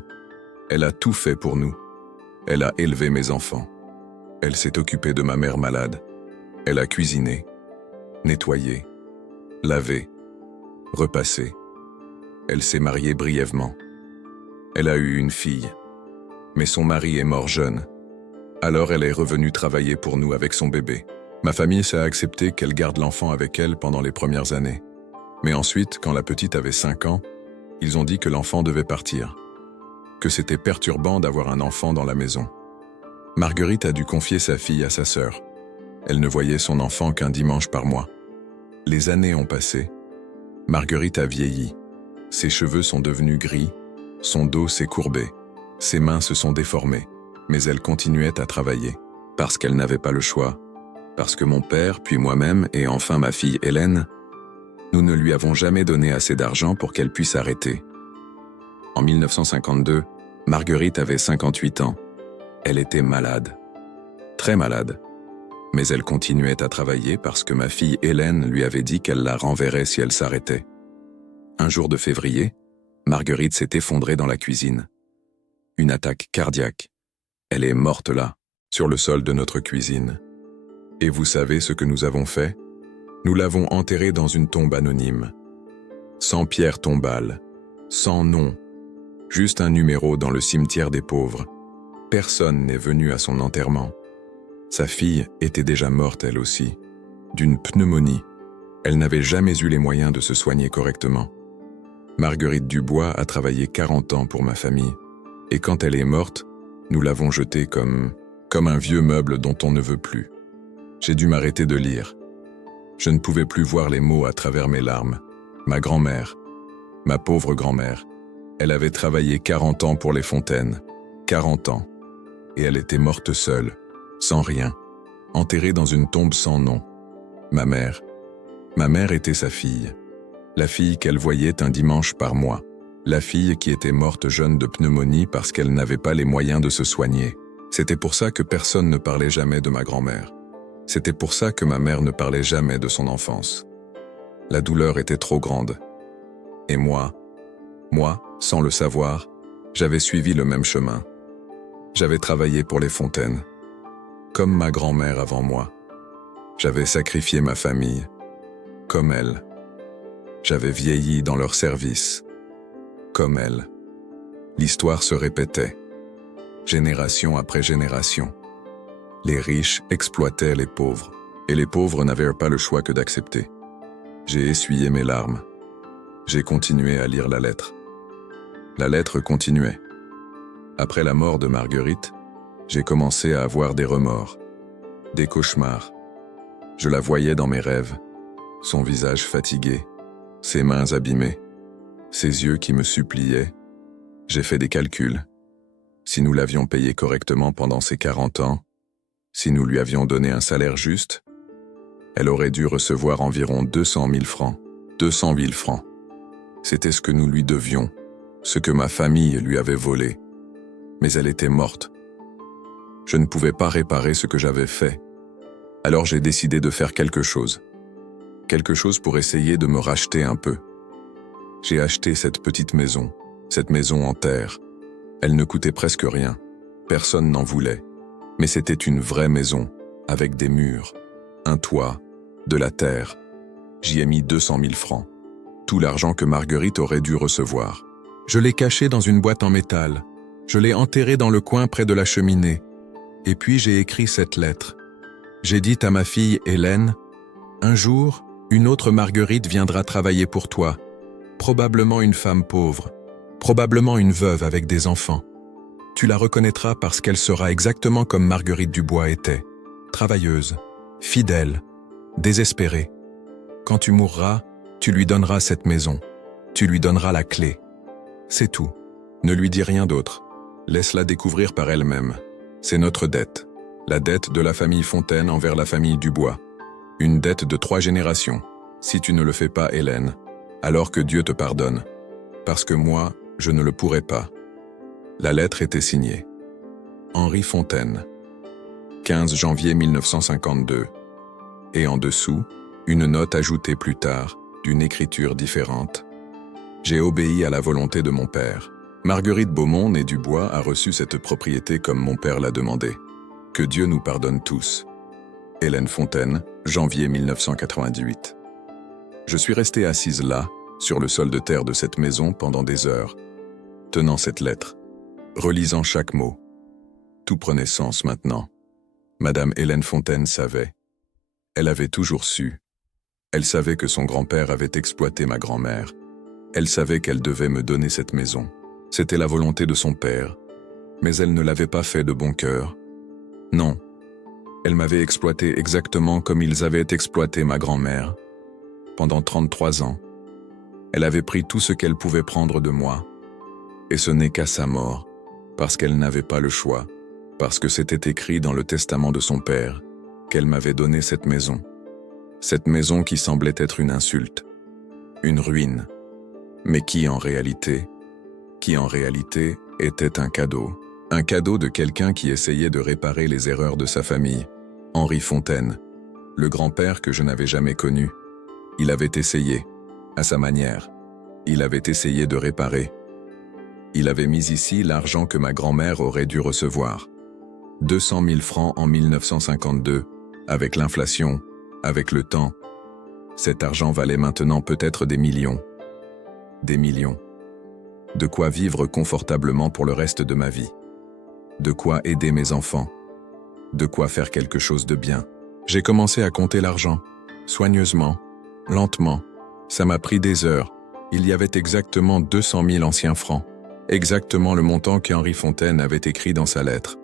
elle a tout fait pour nous. Elle a élevé mes enfants. Elle s'est occupée de ma mère malade. Elle a cuisiné, nettoyé, lavé, repassé. Elle s'est mariée brièvement. Elle a eu une fille, mais son mari est mort jeune. Alors elle est revenue travailler pour nous avec son bébé. Ma famille s'est accepté qu'elle garde l'enfant avec elle pendant les premières années. Mais ensuite, quand la petite avait 5 ans, ils ont dit que l'enfant devait partir. Que c'était perturbant d'avoir un enfant dans la maison. Marguerite a dû confier sa fille à sa sœur. Elle ne voyait son enfant qu'un dimanche par mois. Les années ont passé. Marguerite a vieilli. Ses cheveux sont devenus gris, son dos s'est courbé, ses mains se sont déformées, mais elle continuait à travailler. Parce qu'elle n'avait pas le choix. Parce que mon père, puis moi-même, et enfin ma fille Hélène, nous ne lui avons jamais donné assez d'argent pour qu'elle puisse arrêter. En 1952, Marguerite avait 58 ans. Elle était malade. Très malade. Mais elle continuait à travailler parce que ma fille Hélène lui avait dit qu'elle la renverrait si elle s'arrêtait. Un jour de février, Marguerite s'est effondrée dans la cuisine. Une attaque cardiaque. Elle est morte là, sur le sol de notre cuisine. Et vous savez ce que nous avons fait? Nous l'avons enterrée dans une tombe anonyme. Sans pierre tombale, sans nom. Juste un numéro dans le cimetière des pauvres. Personne n'est venu à son enterrement. Sa fille était déjà morte elle aussi, d'une pneumonie. Elle n'avait jamais eu les moyens de se soigner correctement. Marguerite Dubois a travaillé 40 ans pour ma famille. Et quand elle est morte, nous l'avons jetée comme un vieux meuble dont on ne veut plus. J'ai dû m'arrêter de lire. Je ne pouvais plus voir les mots à travers mes larmes. Ma grand-mère, ma pauvre grand-mère, elle avait travaillé 40 ans pour les Fontaines. 40 ans. Et elle était morte seule, sans rien, enterrée dans une tombe sans nom. Ma mère était sa fille. La fille qu'elle voyait un dimanche par mois. La fille qui était morte jeune de pneumonie parce qu'elle n'avait pas les moyens de se soigner. C'était pour ça que personne ne parlait jamais de ma grand-mère. C'était pour ça que ma mère ne parlait jamais de son enfance. La douleur était trop grande. Et moi, sans le savoir, j'avais suivi le même chemin. J'avais travaillé pour les Fontaines, comme ma grand-mère avant moi. J'avais sacrifié ma famille, comme elle. J'avais vieilli dans leur service, comme elle. L'histoire se répétait, génération après génération. Les riches exploitaient les pauvres, et les pauvres n'avaient pas le choix que d'accepter. J'ai essuyé mes larmes. J'ai continué à lire la lettre. La lettre continuait. Après la mort de Marguerite, j'ai commencé à avoir des remords, des cauchemars. Je la voyais dans mes rêves, son visage fatigué, ses mains abîmées, ses yeux qui me suppliaient. J'ai fait des calculs. Si nous l'avions payée correctement pendant ses 40 ans, si nous lui avions donné un salaire juste, elle aurait dû recevoir environ 200 000 francs. 200 000 francs. C'était ce que nous lui devions, ce que ma famille lui avait volé. Mais elle était morte. Je ne pouvais pas réparer ce que j'avais fait. Alors j'ai décidé de faire quelque chose. Quelque chose pour essayer de me racheter un peu. J'ai acheté cette petite maison, cette maison en terre. Elle ne coûtait presque rien. Personne n'en voulait. Mais c'était une vraie maison, avec des murs, un toit, de la terre. J'y ai mis 200 000 francs. Tout l'argent que Marguerite aurait dû recevoir. Je l'ai caché dans une boîte en métal. Je l'ai enterré dans le coin près de la cheminée. Et puis j'ai écrit cette lettre. J'ai dit à ma fille Hélène, « Un jour, une autre Marguerite viendra travailler pour toi. Probablement une femme pauvre. Probablement une veuve avec des enfants. Tu la reconnaîtras parce qu'elle sera exactement comme Marguerite Dubois était. Travailleuse, fidèle, désespérée. Quand tu mourras, tu lui donneras cette maison. Tu lui donneras la clé. C'est tout. Ne lui dis rien d'autre. Laisse-la découvrir par elle-même. C'est notre dette. La dette de la famille Fontaine envers la famille Dubois. Une dette de 3 générations. Si tu ne le fais pas, Hélène, alors que Dieu te pardonne. Parce que moi, je ne le pourrai pas. » La lettre était signée. Henri Fontaine. 15 janvier 1952. Et en dessous, une note ajoutée plus tard, d'une écriture différente. J'ai obéi à la volonté de mon père. Marguerite Beaumont, née Dubois, a reçu cette propriété comme mon père l'a demandé. Que Dieu nous pardonne tous. Hélène Fontaine, janvier 1998. Je suis restée assise là, sur le sol de terre de cette maison pendant des heures, tenant cette lettre, relisant chaque mot. Tout prenait sens maintenant. Madame Hélène Fontaine savait. Elle avait toujours su. Elle savait que son grand-père avait exploité ma grand-mère. Elle savait qu'elle devait me donner cette maison. C'était la volonté de son père, mais elle ne l'avait pas fait de bon cœur. Non, elle m'avait exploité exactement comme ils avaient exploité ma grand-mère. Pendant 33 ans, elle avait pris tout ce qu'elle pouvait prendre de moi. Et ce n'est qu'à sa mort, parce qu'elle n'avait pas le choix, parce que c'était écrit dans le testament de son père, qu'elle m'avait donné cette maison. Cette maison qui semblait être une insulte, une ruine, mais qui en réalité était un cadeau de quelqu'un qui essayait de réparer les erreurs de sa famille. Henri Fontaine, le grand-père que je n'avais jamais connu. Il avait essayé, à sa manière. Il avait essayé de réparer. Il avait mis ici l'argent que ma grand-mère aurait dû recevoir. 200 000 francs en 1952, avec l'inflation, avec le temps. Cet argent valait maintenant peut-être des millions. Des millions. De quoi vivre confortablement pour le reste de ma vie. De quoi aider mes enfants. De quoi faire quelque chose de bien. J'ai commencé à compter l'argent, soigneusement, lentement. Ça m'a pris des heures. Il y avait exactement 200 000 anciens francs. Exactement le montant qu'Henri Fontaine avait écrit dans sa lettre.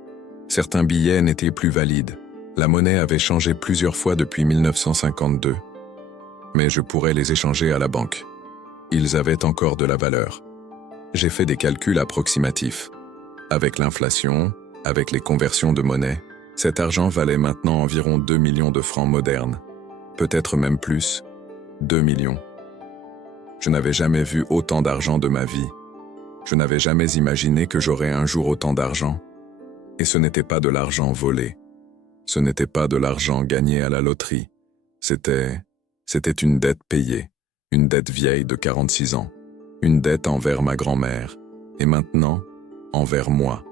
Certains billets n'étaient plus valides. La monnaie avait changé plusieurs fois depuis 1952. Mais je pourrais les échanger à la banque. Ils avaient encore de la valeur. J'ai fait des calculs approximatifs. Avec l'inflation, avec les conversions de monnaie, cet argent valait maintenant environ 2 millions de francs modernes. Peut-être même plus. 2 millions. Je n'avais jamais vu autant d'argent de ma vie. Je n'avais jamais imaginé que j'aurais un jour autant d'argent. Et ce n'était pas de l'argent volé. Ce n'était pas de l'argent gagné à la loterie. C'était une dette payée, une dette vieille de 46 ans, une dette envers ma grand-mère, et maintenant, envers moi.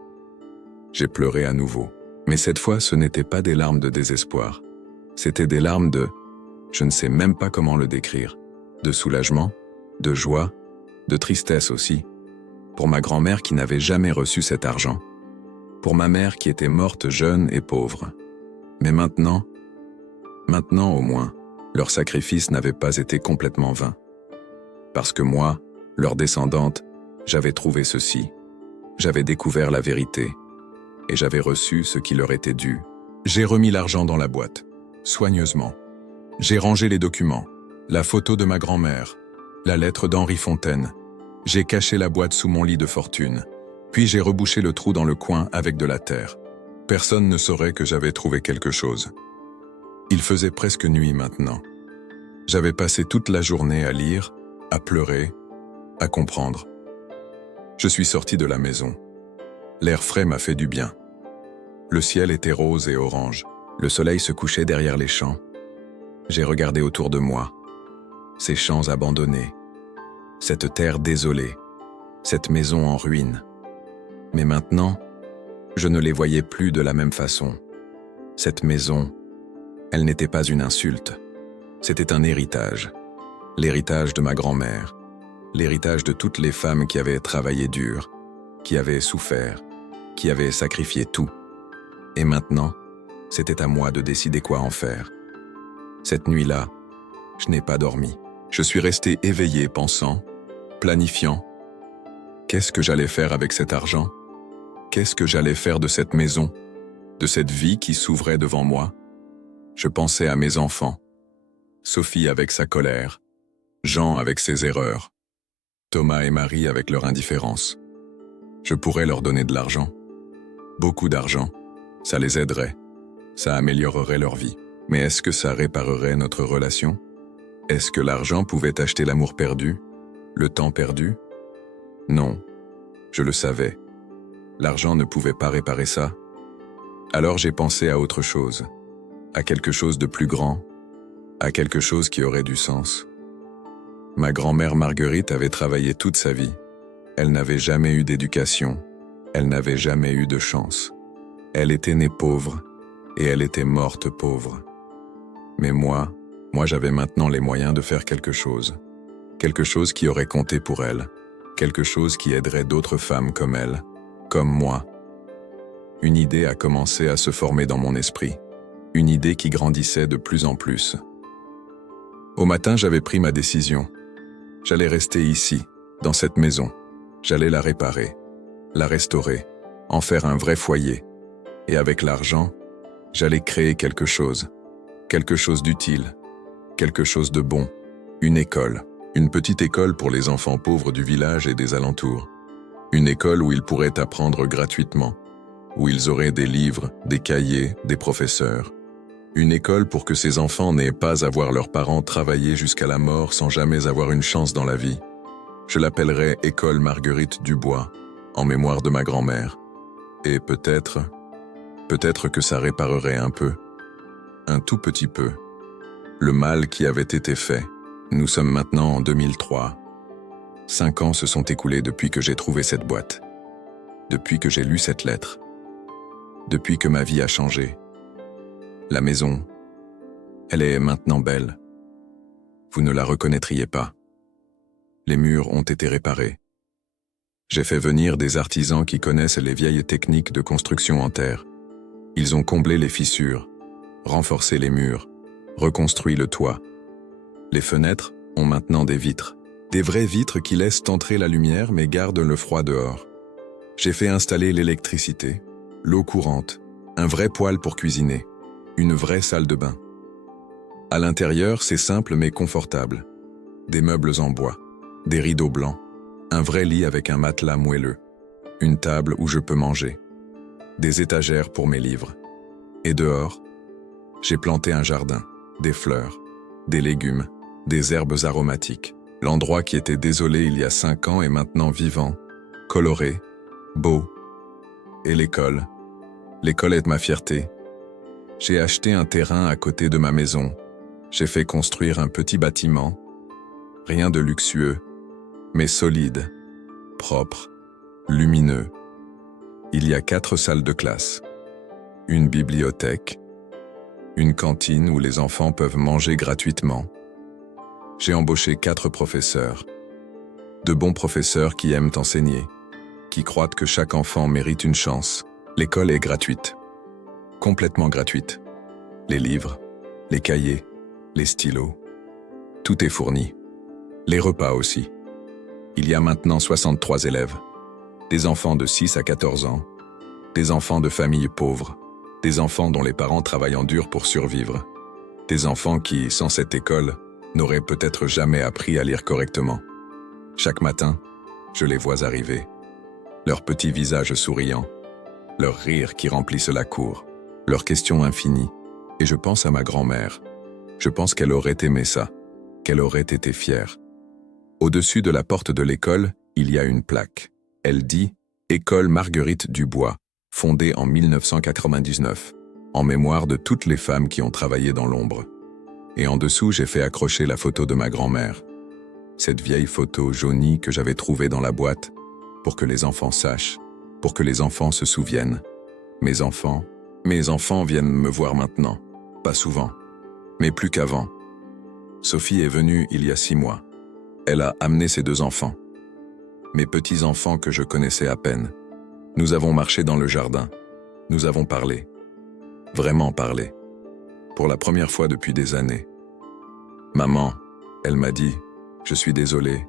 J'ai pleuré à nouveau. Mais cette fois, ce n'était pas des larmes de désespoir. C'était des larmes de... je ne sais même pas comment le décrire. De soulagement, de joie, de tristesse aussi. Pour ma grand-mère qui n'avait jamais reçu cet argent. Pour ma mère qui était morte jeune et pauvre. Mais maintenant au moins, leur sacrifice n'avait pas été complètement vain. Parce que moi, leur descendante, J'avais trouvé ceci. J'avais découvert la vérité. Et j'avais reçu ce qui leur était dû. J'ai remis l'argent dans la boîte, soigneusement. J'ai rangé les documents, la photo de ma grand-mère, la lettre d'Henri Fontaine. J'ai caché la boîte sous mon lit de fortune, puis j'ai rebouché le trou dans le coin avec de la terre. Personne ne saurait que j'avais trouvé quelque chose. Il faisait presque nuit maintenant. J'avais passé toute la journée à lire, à pleurer, à comprendre. Je suis sorti de la maison. L'air frais m'a fait du bien. Le ciel était rose et orange. Le soleil se couchait derrière les champs. J'ai regardé autour de moi. Ces champs abandonnés. Cette terre désolée. Cette maison en ruine. Mais maintenant, je ne les voyais plus de la même façon. Cette maison, elle n'était pas une insulte. C'était un héritage. L'héritage de ma grand-mère. L'héritage de toutes les femmes qui avaient travaillé dur, qui avaient souffert, qui avaient sacrifié tout. Et maintenant, c'était à moi de décider quoi en faire. Cette nuit-là, je n'ai pas dormi. Je suis resté éveillé, pensant, planifiant. Qu'est-ce que j'allais faire avec cet argent? Qu'est-ce que j'allais faire de cette maison, de cette vie qui s'ouvrait devant moi? Je pensais à mes enfants. Sophie avec sa colère, Jean avec ses erreurs, Thomas et Marie avec leur indifférence. Je pourrais leur donner de l'argent. Beaucoup d'argent. Ça les aiderait. Ça améliorerait leur vie. Mais est-ce que ça réparerait notre relation? Est-ce que l'argent pouvait acheter l'amour perdu? Le temps perdu? Non. Je le savais. L'argent ne pouvait pas réparer ça. Alors j'ai pensé à autre chose. À quelque chose de plus grand. À quelque chose qui aurait du sens. Ma grand-mère Marguerite avait travaillé toute sa vie. Elle n'avait jamais eu d'éducation. Elle n'avait jamais eu de chance. Elle était née pauvre et elle était morte pauvre. Mais moi j'avais maintenant les moyens de faire quelque chose. Quelque chose qui aurait compté pour elle. Quelque chose qui aiderait d'autres femmes comme elle, comme moi. Une idée a commencé à se former dans mon esprit. Une idée qui grandissait de plus en plus. Au matin, j'avais pris ma décision. J'allais rester ici, dans cette maison. J'allais la réparer, la restaurer, en faire un vrai foyer. Et avec l'argent, j'allais créer quelque chose d'utile, quelque chose de bon, une école, une petite école pour les enfants pauvres du village et des alentours. Une école où ils pourraient apprendre gratuitement, où ils auraient des livres, des cahiers, des professeurs. Une école pour que ces enfants n'aient pas à voir leurs parents travailler jusqu'à la mort sans jamais avoir une chance dans la vie. Je l'appellerais École Marguerite Dubois, en mémoire de ma grand-mère. Et peut-être que ça réparerait un peu, un tout petit peu, le mal qui avait été fait. Nous sommes maintenant en 2003. 5 ans se sont écoulés depuis que j'ai trouvé cette boîte, depuis que j'ai lu cette lettre, depuis que ma vie a changé. La maison, elle est maintenant belle. Vous ne la reconnaîtriez pas. Les murs ont été réparés. J'ai fait venir des artisans qui connaissent les vieilles techniques de construction en terre. Ils ont comblé les fissures, renforcé les murs, reconstruit le toit. Les fenêtres ont maintenant des vitres. Des vraies vitres qui laissent entrer la lumière mais gardent le froid dehors. J'ai fait installer l'électricité, l'eau courante, un vrai poêle pour cuisiner, une vraie salle de bain. À l'intérieur, c'est simple mais confortable. Des meubles en bois, des rideaux blancs, un vrai lit avec un matelas moelleux, une table où je peux manger, des étagères pour mes livres. Et dehors, j'ai planté un jardin, des fleurs, des légumes, des herbes aromatiques. L'endroit qui était désolé il y a 5 ans est maintenant vivant, coloré, beau. Et l'école est ma fierté. J'ai acheté un terrain à côté de ma maison. J'ai fait construire un petit bâtiment. Rien de luxueux, mais solide, propre, lumineux. Il y a 4 salles de classe, une bibliothèque, une cantine où les enfants peuvent manger gratuitement. J'ai embauché 4 professeurs. De bons professeurs qui aiment enseigner, qui croient que chaque enfant mérite une chance. L'école est gratuite. Complètement gratuite. Les livres, les cahiers, les stylos. Tout est fourni. Les repas aussi. Il y a maintenant 63 élèves. Des enfants de 6 à 14 ans, des enfants de familles pauvres, des enfants dont les parents travaillent en dur pour survivre, des enfants qui, sans cette école, n'auraient peut-être jamais appris à lire correctement. Chaque matin, je les vois arriver, leurs petits visages souriants, leurs rires qui remplissent la cour, leurs questions infinies, et je pense à ma grand-mère. Je pense qu'elle aurait aimé ça, qu'elle aurait été fière. Au-dessus de la porte de l'école, il y a une plaque. Elle dit « École Marguerite Dubois », fondée en 1999, en mémoire de toutes les femmes qui ont travaillé dans l'ombre. Et en dessous, j'ai fait accrocher la photo de ma grand-mère. Cette vieille photo jaunie que j'avais trouvée dans la boîte, pour que les enfants sachent, pour que les enfants se souviennent. Mes enfants viennent me voir maintenant, pas souvent, mais plus qu'avant. Sophie est venue il y a 6 mois. Elle a amené ses 2 enfants. Mes petits-enfants que je connaissais à peine. Nous avons marché dans le jardin. Nous avons parlé. Vraiment parlé. Pour la première fois depuis des années. Maman, elle m'a dit, je suis désolé.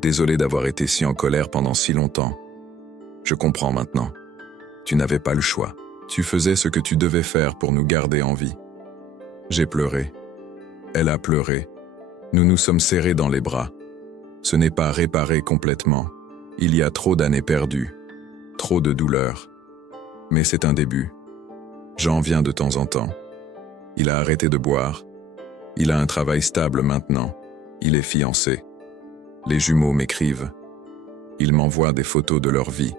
Désolé d'avoir été si en colère pendant si longtemps. Je comprends maintenant. Tu n'avais pas le choix. Tu faisais ce que tu devais faire pour nous garder en vie. J'ai pleuré. Elle a pleuré. Nous nous sommes serrés dans les bras. Ce n'est pas réparé complètement. Il y a trop d'années perdues. Trop de douleur. Mais c'est un début. Jean vient de temps en temps. Il a arrêté de boire. Il a un travail stable maintenant. Il est fiancé. Les jumeaux m'écrivent. Ils m'envoient des photos de leur vie.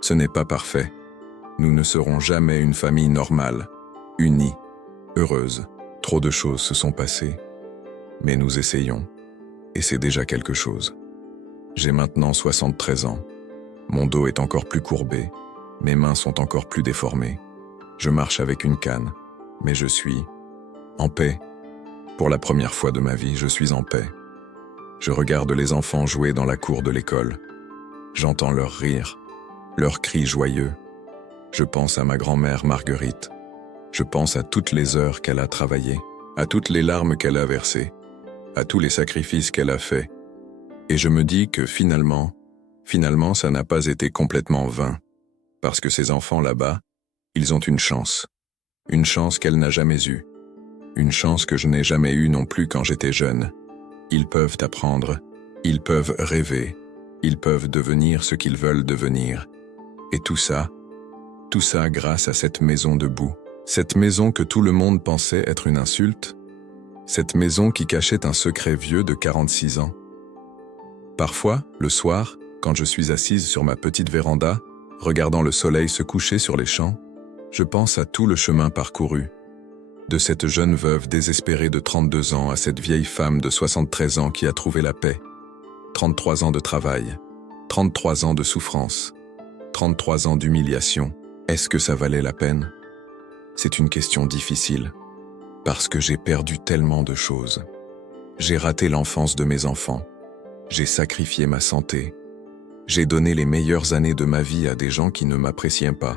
Ce n'est pas parfait. Nous ne serons jamais une famille normale, unie, heureuse. Trop de choses se sont passées. Mais nous essayons. Et c'est déjà quelque chose. J'ai maintenant 73 ans. Mon dos est encore plus courbé. Mes mains sont encore plus déformées. Je marche avec une canne. Mais je suis en paix. Pour la première fois de ma vie, je suis en paix. Je regarde les enfants jouer dans la cour de l'école. J'entends leurs rires, leurs cris joyeux. Je pense à ma grand-mère Marguerite. Je pense à toutes les heures qu'elle a travaillé, à toutes les larmes qu'elle a versées, à tous les sacrifices qu'elle a faits. Et je me dis que finalement, ça n'a pas été complètement vain. Parce que ces enfants là-bas, ils ont une chance qu'elle n'a jamais eue. Une chance que je n'ai jamais eue non plus quand j'étais jeune. Ils peuvent apprendre, ils peuvent rêver, ils peuvent devenir ce qu'ils veulent devenir. Et tout ça grâce à cette maison debout. Cette maison que tout le monde pensait être une insulte. Cette maison qui cachait un secret vieux de 46 ans. Parfois, le soir, quand je suis assise sur ma petite véranda, regardant le soleil se coucher sur les champs, je pense à tout le chemin parcouru. De cette jeune veuve désespérée de 32 ans à cette vieille femme de 73 ans qui a trouvé la paix. 33 ans de travail, 33 ans de souffrance, 33 ans d'humiliation. Est-ce que ça valait la peine? C'est une question difficile, parce que j'ai perdu tellement de choses. J'ai raté l'enfance de mes enfants, j'ai sacrifié ma santé, j'ai donné les meilleures années de ma vie à des gens qui ne m'appréciaient pas.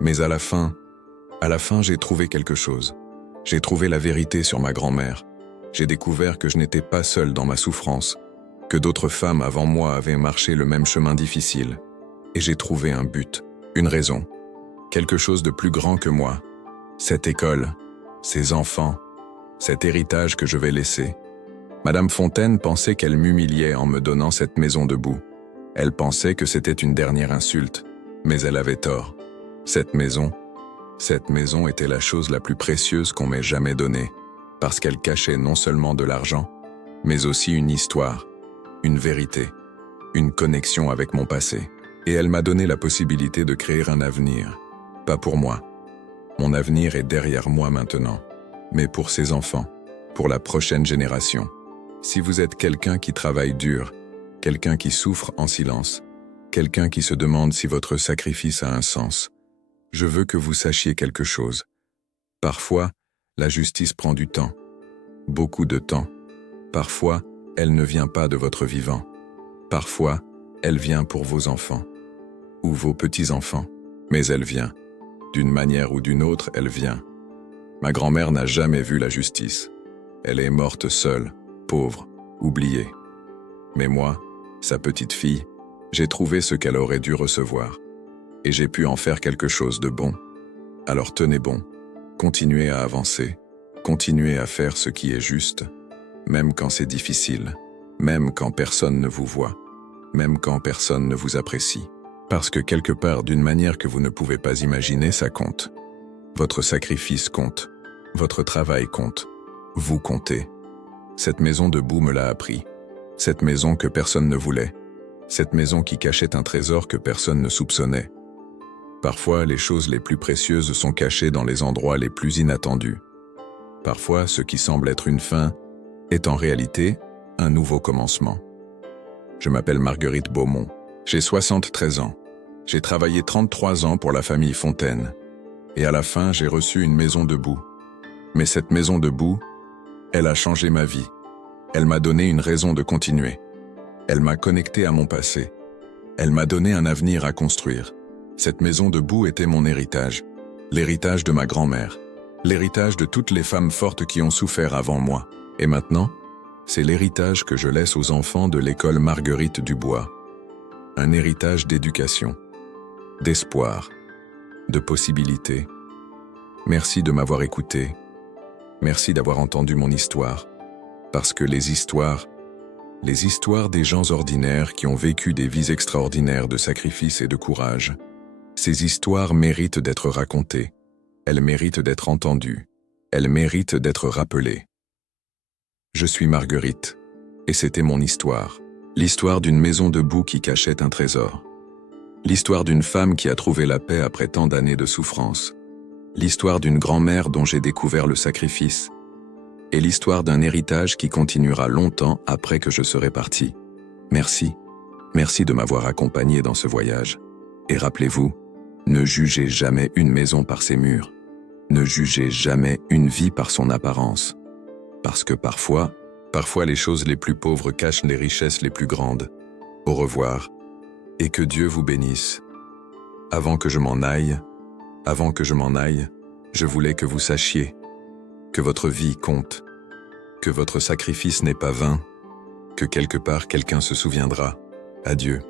Mais à la fin, j'ai trouvé quelque chose. J'ai trouvé la vérité sur ma grand-mère. J'ai découvert que je n'étais pas seul dans ma souffrance, que d'autres femmes avant moi avaient marché le même chemin difficile. Et j'ai trouvé un but, une raison, quelque chose de plus grand que moi. Cette école, ces enfants, cet héritage que je vais laisser. Madame Fontaine pensait qu'elle m'humiliait en me donnant cette maison debout. Elle pensait que c'était une dernière insulte, mais elle avait tort. Cette maison était la chose la plus précieuse qu'on m'ait jamais donnée, parce qu'elle cachait non seulement de l'argent, mais aussi une histoire, une vérité, une connexion avec mon passé. Et elle m'a donné la possibilité de créer un avenir, pas pour moi. Mon avenir est derrière moi maintenant, mais pour ses enfants, pour la prochaine génération. Si vous êtes quelqu'un qui travaille dur, quelqu'un qui souffre en silence, quelqu'un qui se demande si votre sacrifice a un sens, je veux que vous sachiez quelque chose. Parfois, la justice prend du temps, beaucoup de temps. Parfois, elle ne vient pas de votre vivant. Parfois, elle vient pour vos enfants, ou vos petits-enfants, mais elle vient. D'une manière ou d'une autre, elle vient. Ma grand-mère n'a jamais vu la justice. Elle est morte seule, pauvre, oubliée. Mais moi, sa petite fille, j'ai trouvé ce qu'elle aurait dû recevoir. Et j'ai pu en faire quelque chose de bon. Alors tenez bon, continuez à avancer, continuez à faire ce qui est juste, même quand c'est difficile, même quand personne ne vous voit, même quand personne ne vous apprécie. Parce que quelque part, d'une manière que vous ne pouvez pas imaginer, ça compte. Votre sacrifice compte, votre travail compte, vous comptez. Cette maison de boue me l'a appris, cette maison que personne ne voulait, cette maison qui cachait un trésor que personne ne soupçonnait. Parfois, les choses les plus précieuses sont cachées dans les endroits les plus inattendus. Parfois, ce qui semble être une fin est en réalité un nouveau commencement. Je m'appelle Marguerite Beaumont, j'ai 73 ans. J'ai travaillé 33 ans pour la famille Fontaine. Et à la fin, j'ai reçu une maison de boue. Mais cette maison de boue, elle a changé ma vie. Elle m'a donné une raison de continuer. Elle m'a connecté à mon passé. Elle m'a donné un avenir à construire. Cette maison de boue était mon héritage. L'héritage de ma grand-mère. L'héritage de toutes les femmes fortes qui ont souffert avant moi. Et maintenant, c'est l'héritage que je laisse aux enfants de l'école Marguerite Dubois. Un héritage d'éducation, d'espoir, de possibilités. Merci de m'avoir écouté. Merci d'avoir entendu mon histoire. Parce que les histoires des gens ordinaires qui ont vécu des vies extraordinaires de sacrifice et de courage, ces histoires méritent d'être racontées. Elles méritent d'être entendues. Elles méritent d'être rappelées. Je suis Marguerite, et c'était mon histoire. L'histoire d'une maison de boue qui cachait un trésor. L'histoire d'une femme qui a trouvé la paix après tant d'années de souffrance. L'histoire d'une grand-mère dont j'ai découvert le sacrifice. Et l'histoire d'un héritage qui continuera longtemps après que je serai parti. Merci. Merci de m'avoir accompagné dans ce voyage. Et rappelez-vous, ne jugez jamais une maison par ses murs. Ne jugez jamais une vie par son apparence. Parce que parfois les choses les plus pauvres cachent les richesses les plus grandes. Au revoir, et que Dieu vous bénisse. Avant que je m'en aille, je voulais que vous sachiez que votre vie compte, que votre sacrifice n'est pas vain, que quelque part quelqu'un se souviendra. Adieu.